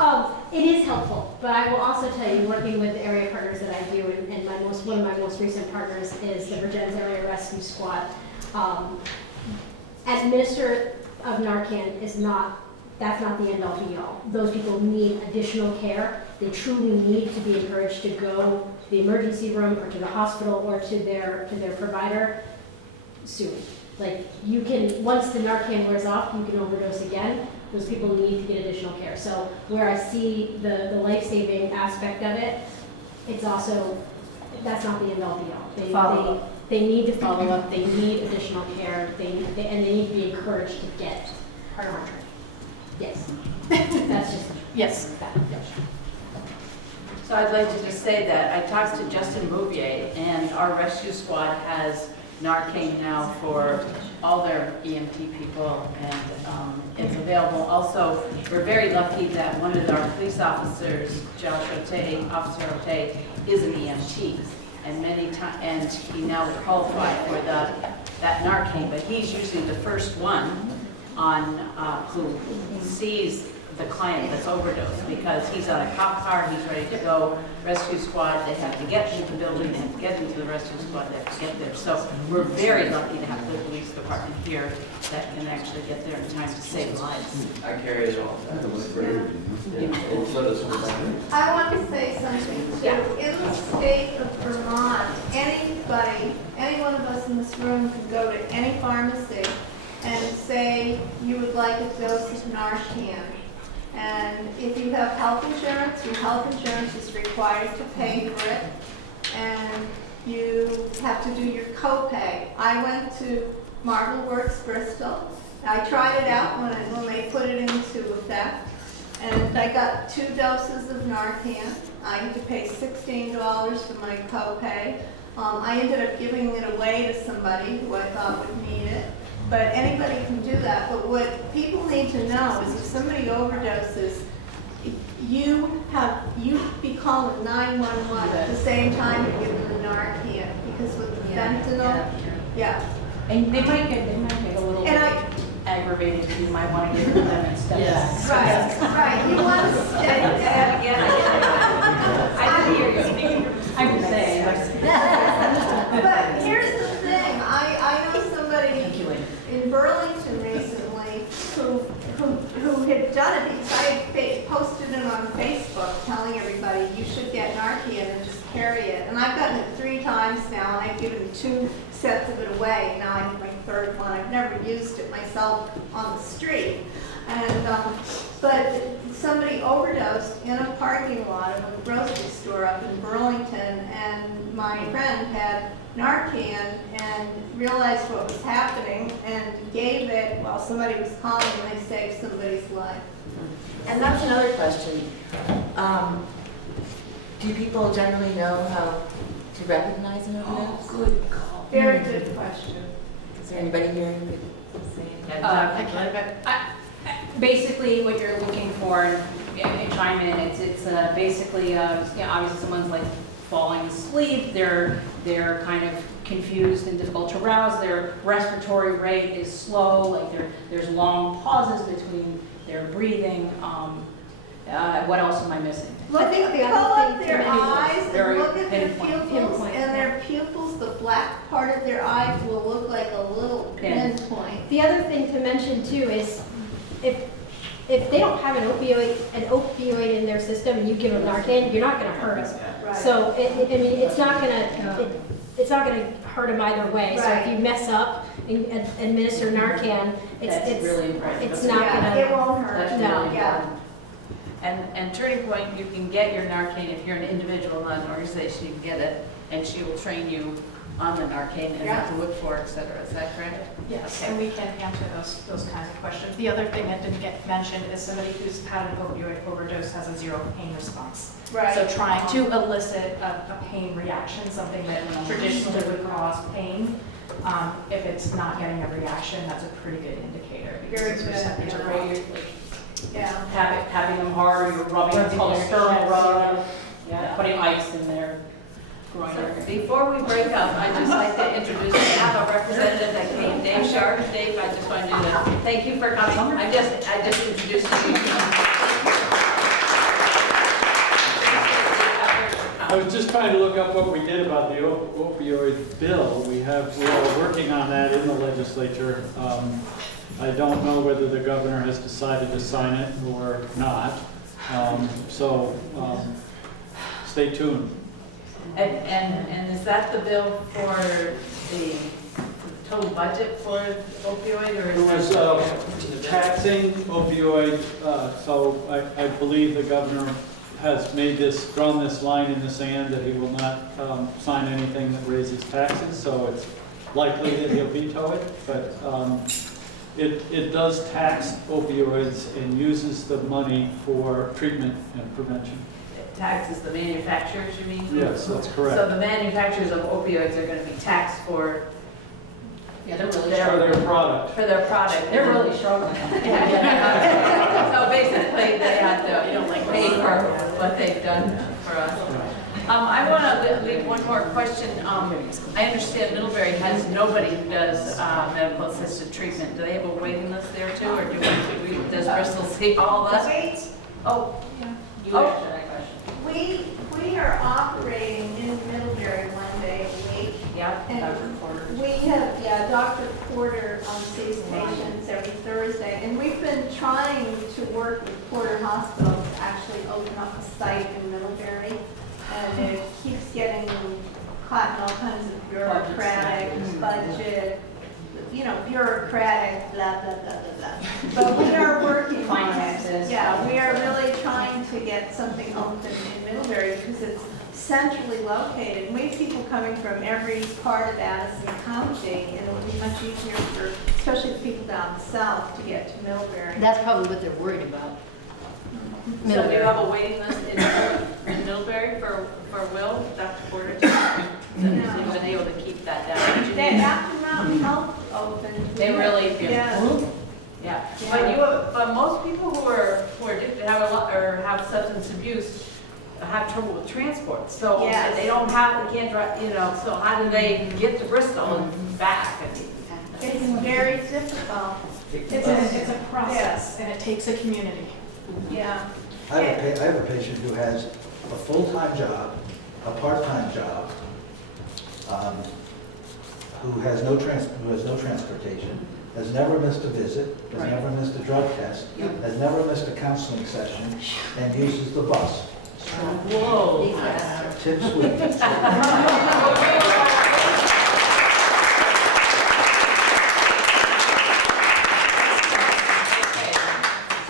It is helpful, but I will also tell you, working with the area partners that I do, and one of my most recent partners is the Virgins Area Rescue Squad. Administer of Narcan that's not the end all be all. Those people need additional care. They truly need to be encouraged to go to the emergency room or to the hospital or to their provider soon. Like you can, once the Narcan wears off, you can overdose again. Those people need to get additional care. So where I see the life-saving aspect of it, it's also, that's not the end all be all. They need to follow up, they need additional care, and they need to be encouraged to get Part of our training. Yes. That's just, Yes. that. So I'd like to just say that I talked to Justin Bouvier, and our rescue squad has Narcan now for all their EMT people, and it's available. Also, we're very lucky that one of our police officers, Officer Ote, is an EMT, and he now qualified for that Narcan, but he's usually the first one on who sees the client that's overdosed, because he's on a cop car, he's ready to go. Rescue squad, they have to get into the building, they have to get into the rescue squad, they have to get there. So we're very lucky to have the police department here that can actually get there in time to save lives. I carry as well. And so does I want to say something too. In the state of Vermont, any one of us in this room can go to any pharmacy and say you would like a dose of Narcan. And if you have health insurance, your health insurance is required to pay for it. And you have to do your copay. I went to Marble Works Bristol. I tried it out when they put it into effect. And I got 2 doses of Narcan. I had to pay $16 for my copay. I ended up giving it away to somebody who I thought would need it. But anybody can do that. But what people need to know is if somebody overdoses, you be calling 911 at the same time you're giving the Narcan, because with the fentanyl, And they might get a little aggravated. You might want to give them instead. Yes. Right. You want to stay there. I didn't hear you speaking. I'm just saying. But here's the thing. I know somebody in Burlington recently Facebook telling everybody you should get Narcan and just carry it. And I've gotten it 3 times now, and I've given 2 sets of it away. Now I have my 3rd one. I've never used it myself on the street. And but somebody overdosed in a parking lot of a grocery store up in Burlington, and my friend had Narcan and realized what was happening and gave it while somebody was calling, and they saved somebody's life. And that's another question. Do people generally know how to recognize an overdose? Good call. Very good question. Is there anybody here who could say anything? I can, but basically what you're looking for, and chime in, it's basically, you know, obviously someone's like falling asleep, they're kind of confused and difficult to rouse, their respiratory rate is slow, like there's long pauses between their breathing. What else am I missing? Look, they pull up their eyes Very and look at their pinpoint. pupils, and their pupils, the black part of their eyes will look like a little pinpoint. The other thing to mention too is if they don't have an opioid in their system and you give them Narcan, you're not going to hurt them. Right. So I mean, it's not going to hurt them either way. So if you mess up and administer Narcan, it's really important. It's not going to. It won't hurt. That's No. really Yeah. important. And Turning Point, you can get your Narcan if you're an individual, not an organization, you can get it, and she will train you on the Narcan and what to look for, et cetera. Is that correct? Yes, and we can answer those kinds of questions. The other thing that didn't get mentioned is somebody who's had an opioid overdose has a 0 pain response. Right. So trying to elicit a pain reaction, something that traditionally would cause pain, if it's not getting a reaction, that's a pretty good indicator. Very Because good, it's receptors are yeah. great. Yeah. Having them hard, or you're rubbing them, called a sterile rub, putting ice in there. So before we break up, I'd just like to introduce, we have a representative that came, Dave Sharp. Dave, I just want to do that. Thank you for coming. I just introduced you. I was just trying to look up what we did about the opioid bill. We are working on that in the legislature. I don't know whether the governor has decided to sign it or not. Stay tuned. And is that the bill for the total budget for opioid, or It is that? was taxing opioid, so I believe the governor has drawn this line in the sand that he will not sign anything that raises taxes, so it's likely that he'll veto it, but it does tax opioids and uses the money for treatment and prevention. It taxes the manufacturers, you mean? Yes, that's correct. So the manufacturers of opioids are going to be taxed for Yeah, they're really For struggling. their product. for their product. They're really struggling. So basically, they have to pay for what they've done for us. I want to leave one more question. I understand Middlebury has nobody who does medical assisted treatment. Do they have a waiting list there too, or does Bristol see all of us? Oh, You answer that question. We are operating in Middlebury one day a week. Yeah, And Dr. Porter. we have, Dr. Porter sees patients every Thursday, and we've been trying to work with Porter Hospital to actually open up a site in Middlebury, and it keeps getting caught in all kinds of bureaucratic budget, bureaucratic, blah, blah, blah, blah, blah. But we are working on it. Finances. Yeah, we are really trying to get something open in Middlebury because it's centrally located. And we have people coming from every part of Addison County, and it would be much easier for, especially the people down south, to get to Middlebury. That's probably what they're worried about. So do you have a waiting list in Middlebury for Will, Dr. Porter? You've been able to keep that down. They after Mountain Health opened. They really feel. Yeah. Yeah, but most people who are addicted have substance abuse have trouble with transport. So Yes. they can't drive. So how do they get to Bristol and back? It's very difficult. It's a process, and it takes a community. Yeah. I have a patient who has a full-time job, a part-time job, who has no transportation, has never missed a visit, has never missed a drug test, has never missed a counseling session, and uses the bus. Whoa. Tip sweet.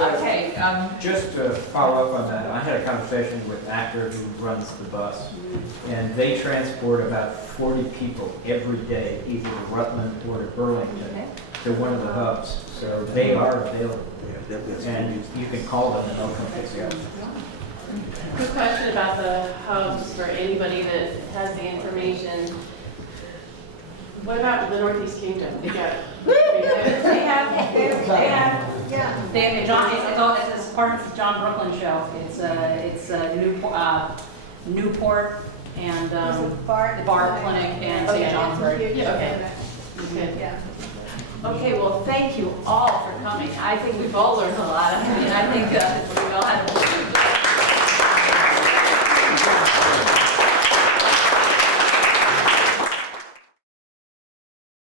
Okay, Just to follow up on that, I had a conversation with an actor who runs the bus, and they transport about 40 people every day, either to Rutland or to Burlington, to one of the hubs. So they are available, and you can call them and they'll come pick you up. Quick question about the hubs for anybody that has the information. What about the Northeast Kingdom? They have, It's part of the John Brooklyn show. It's Newport and the Bard Clinic and St. John's. Okay. yeah. Okay, well, thank you all for coming. I think we've all learned a lot. I mean, I think we all had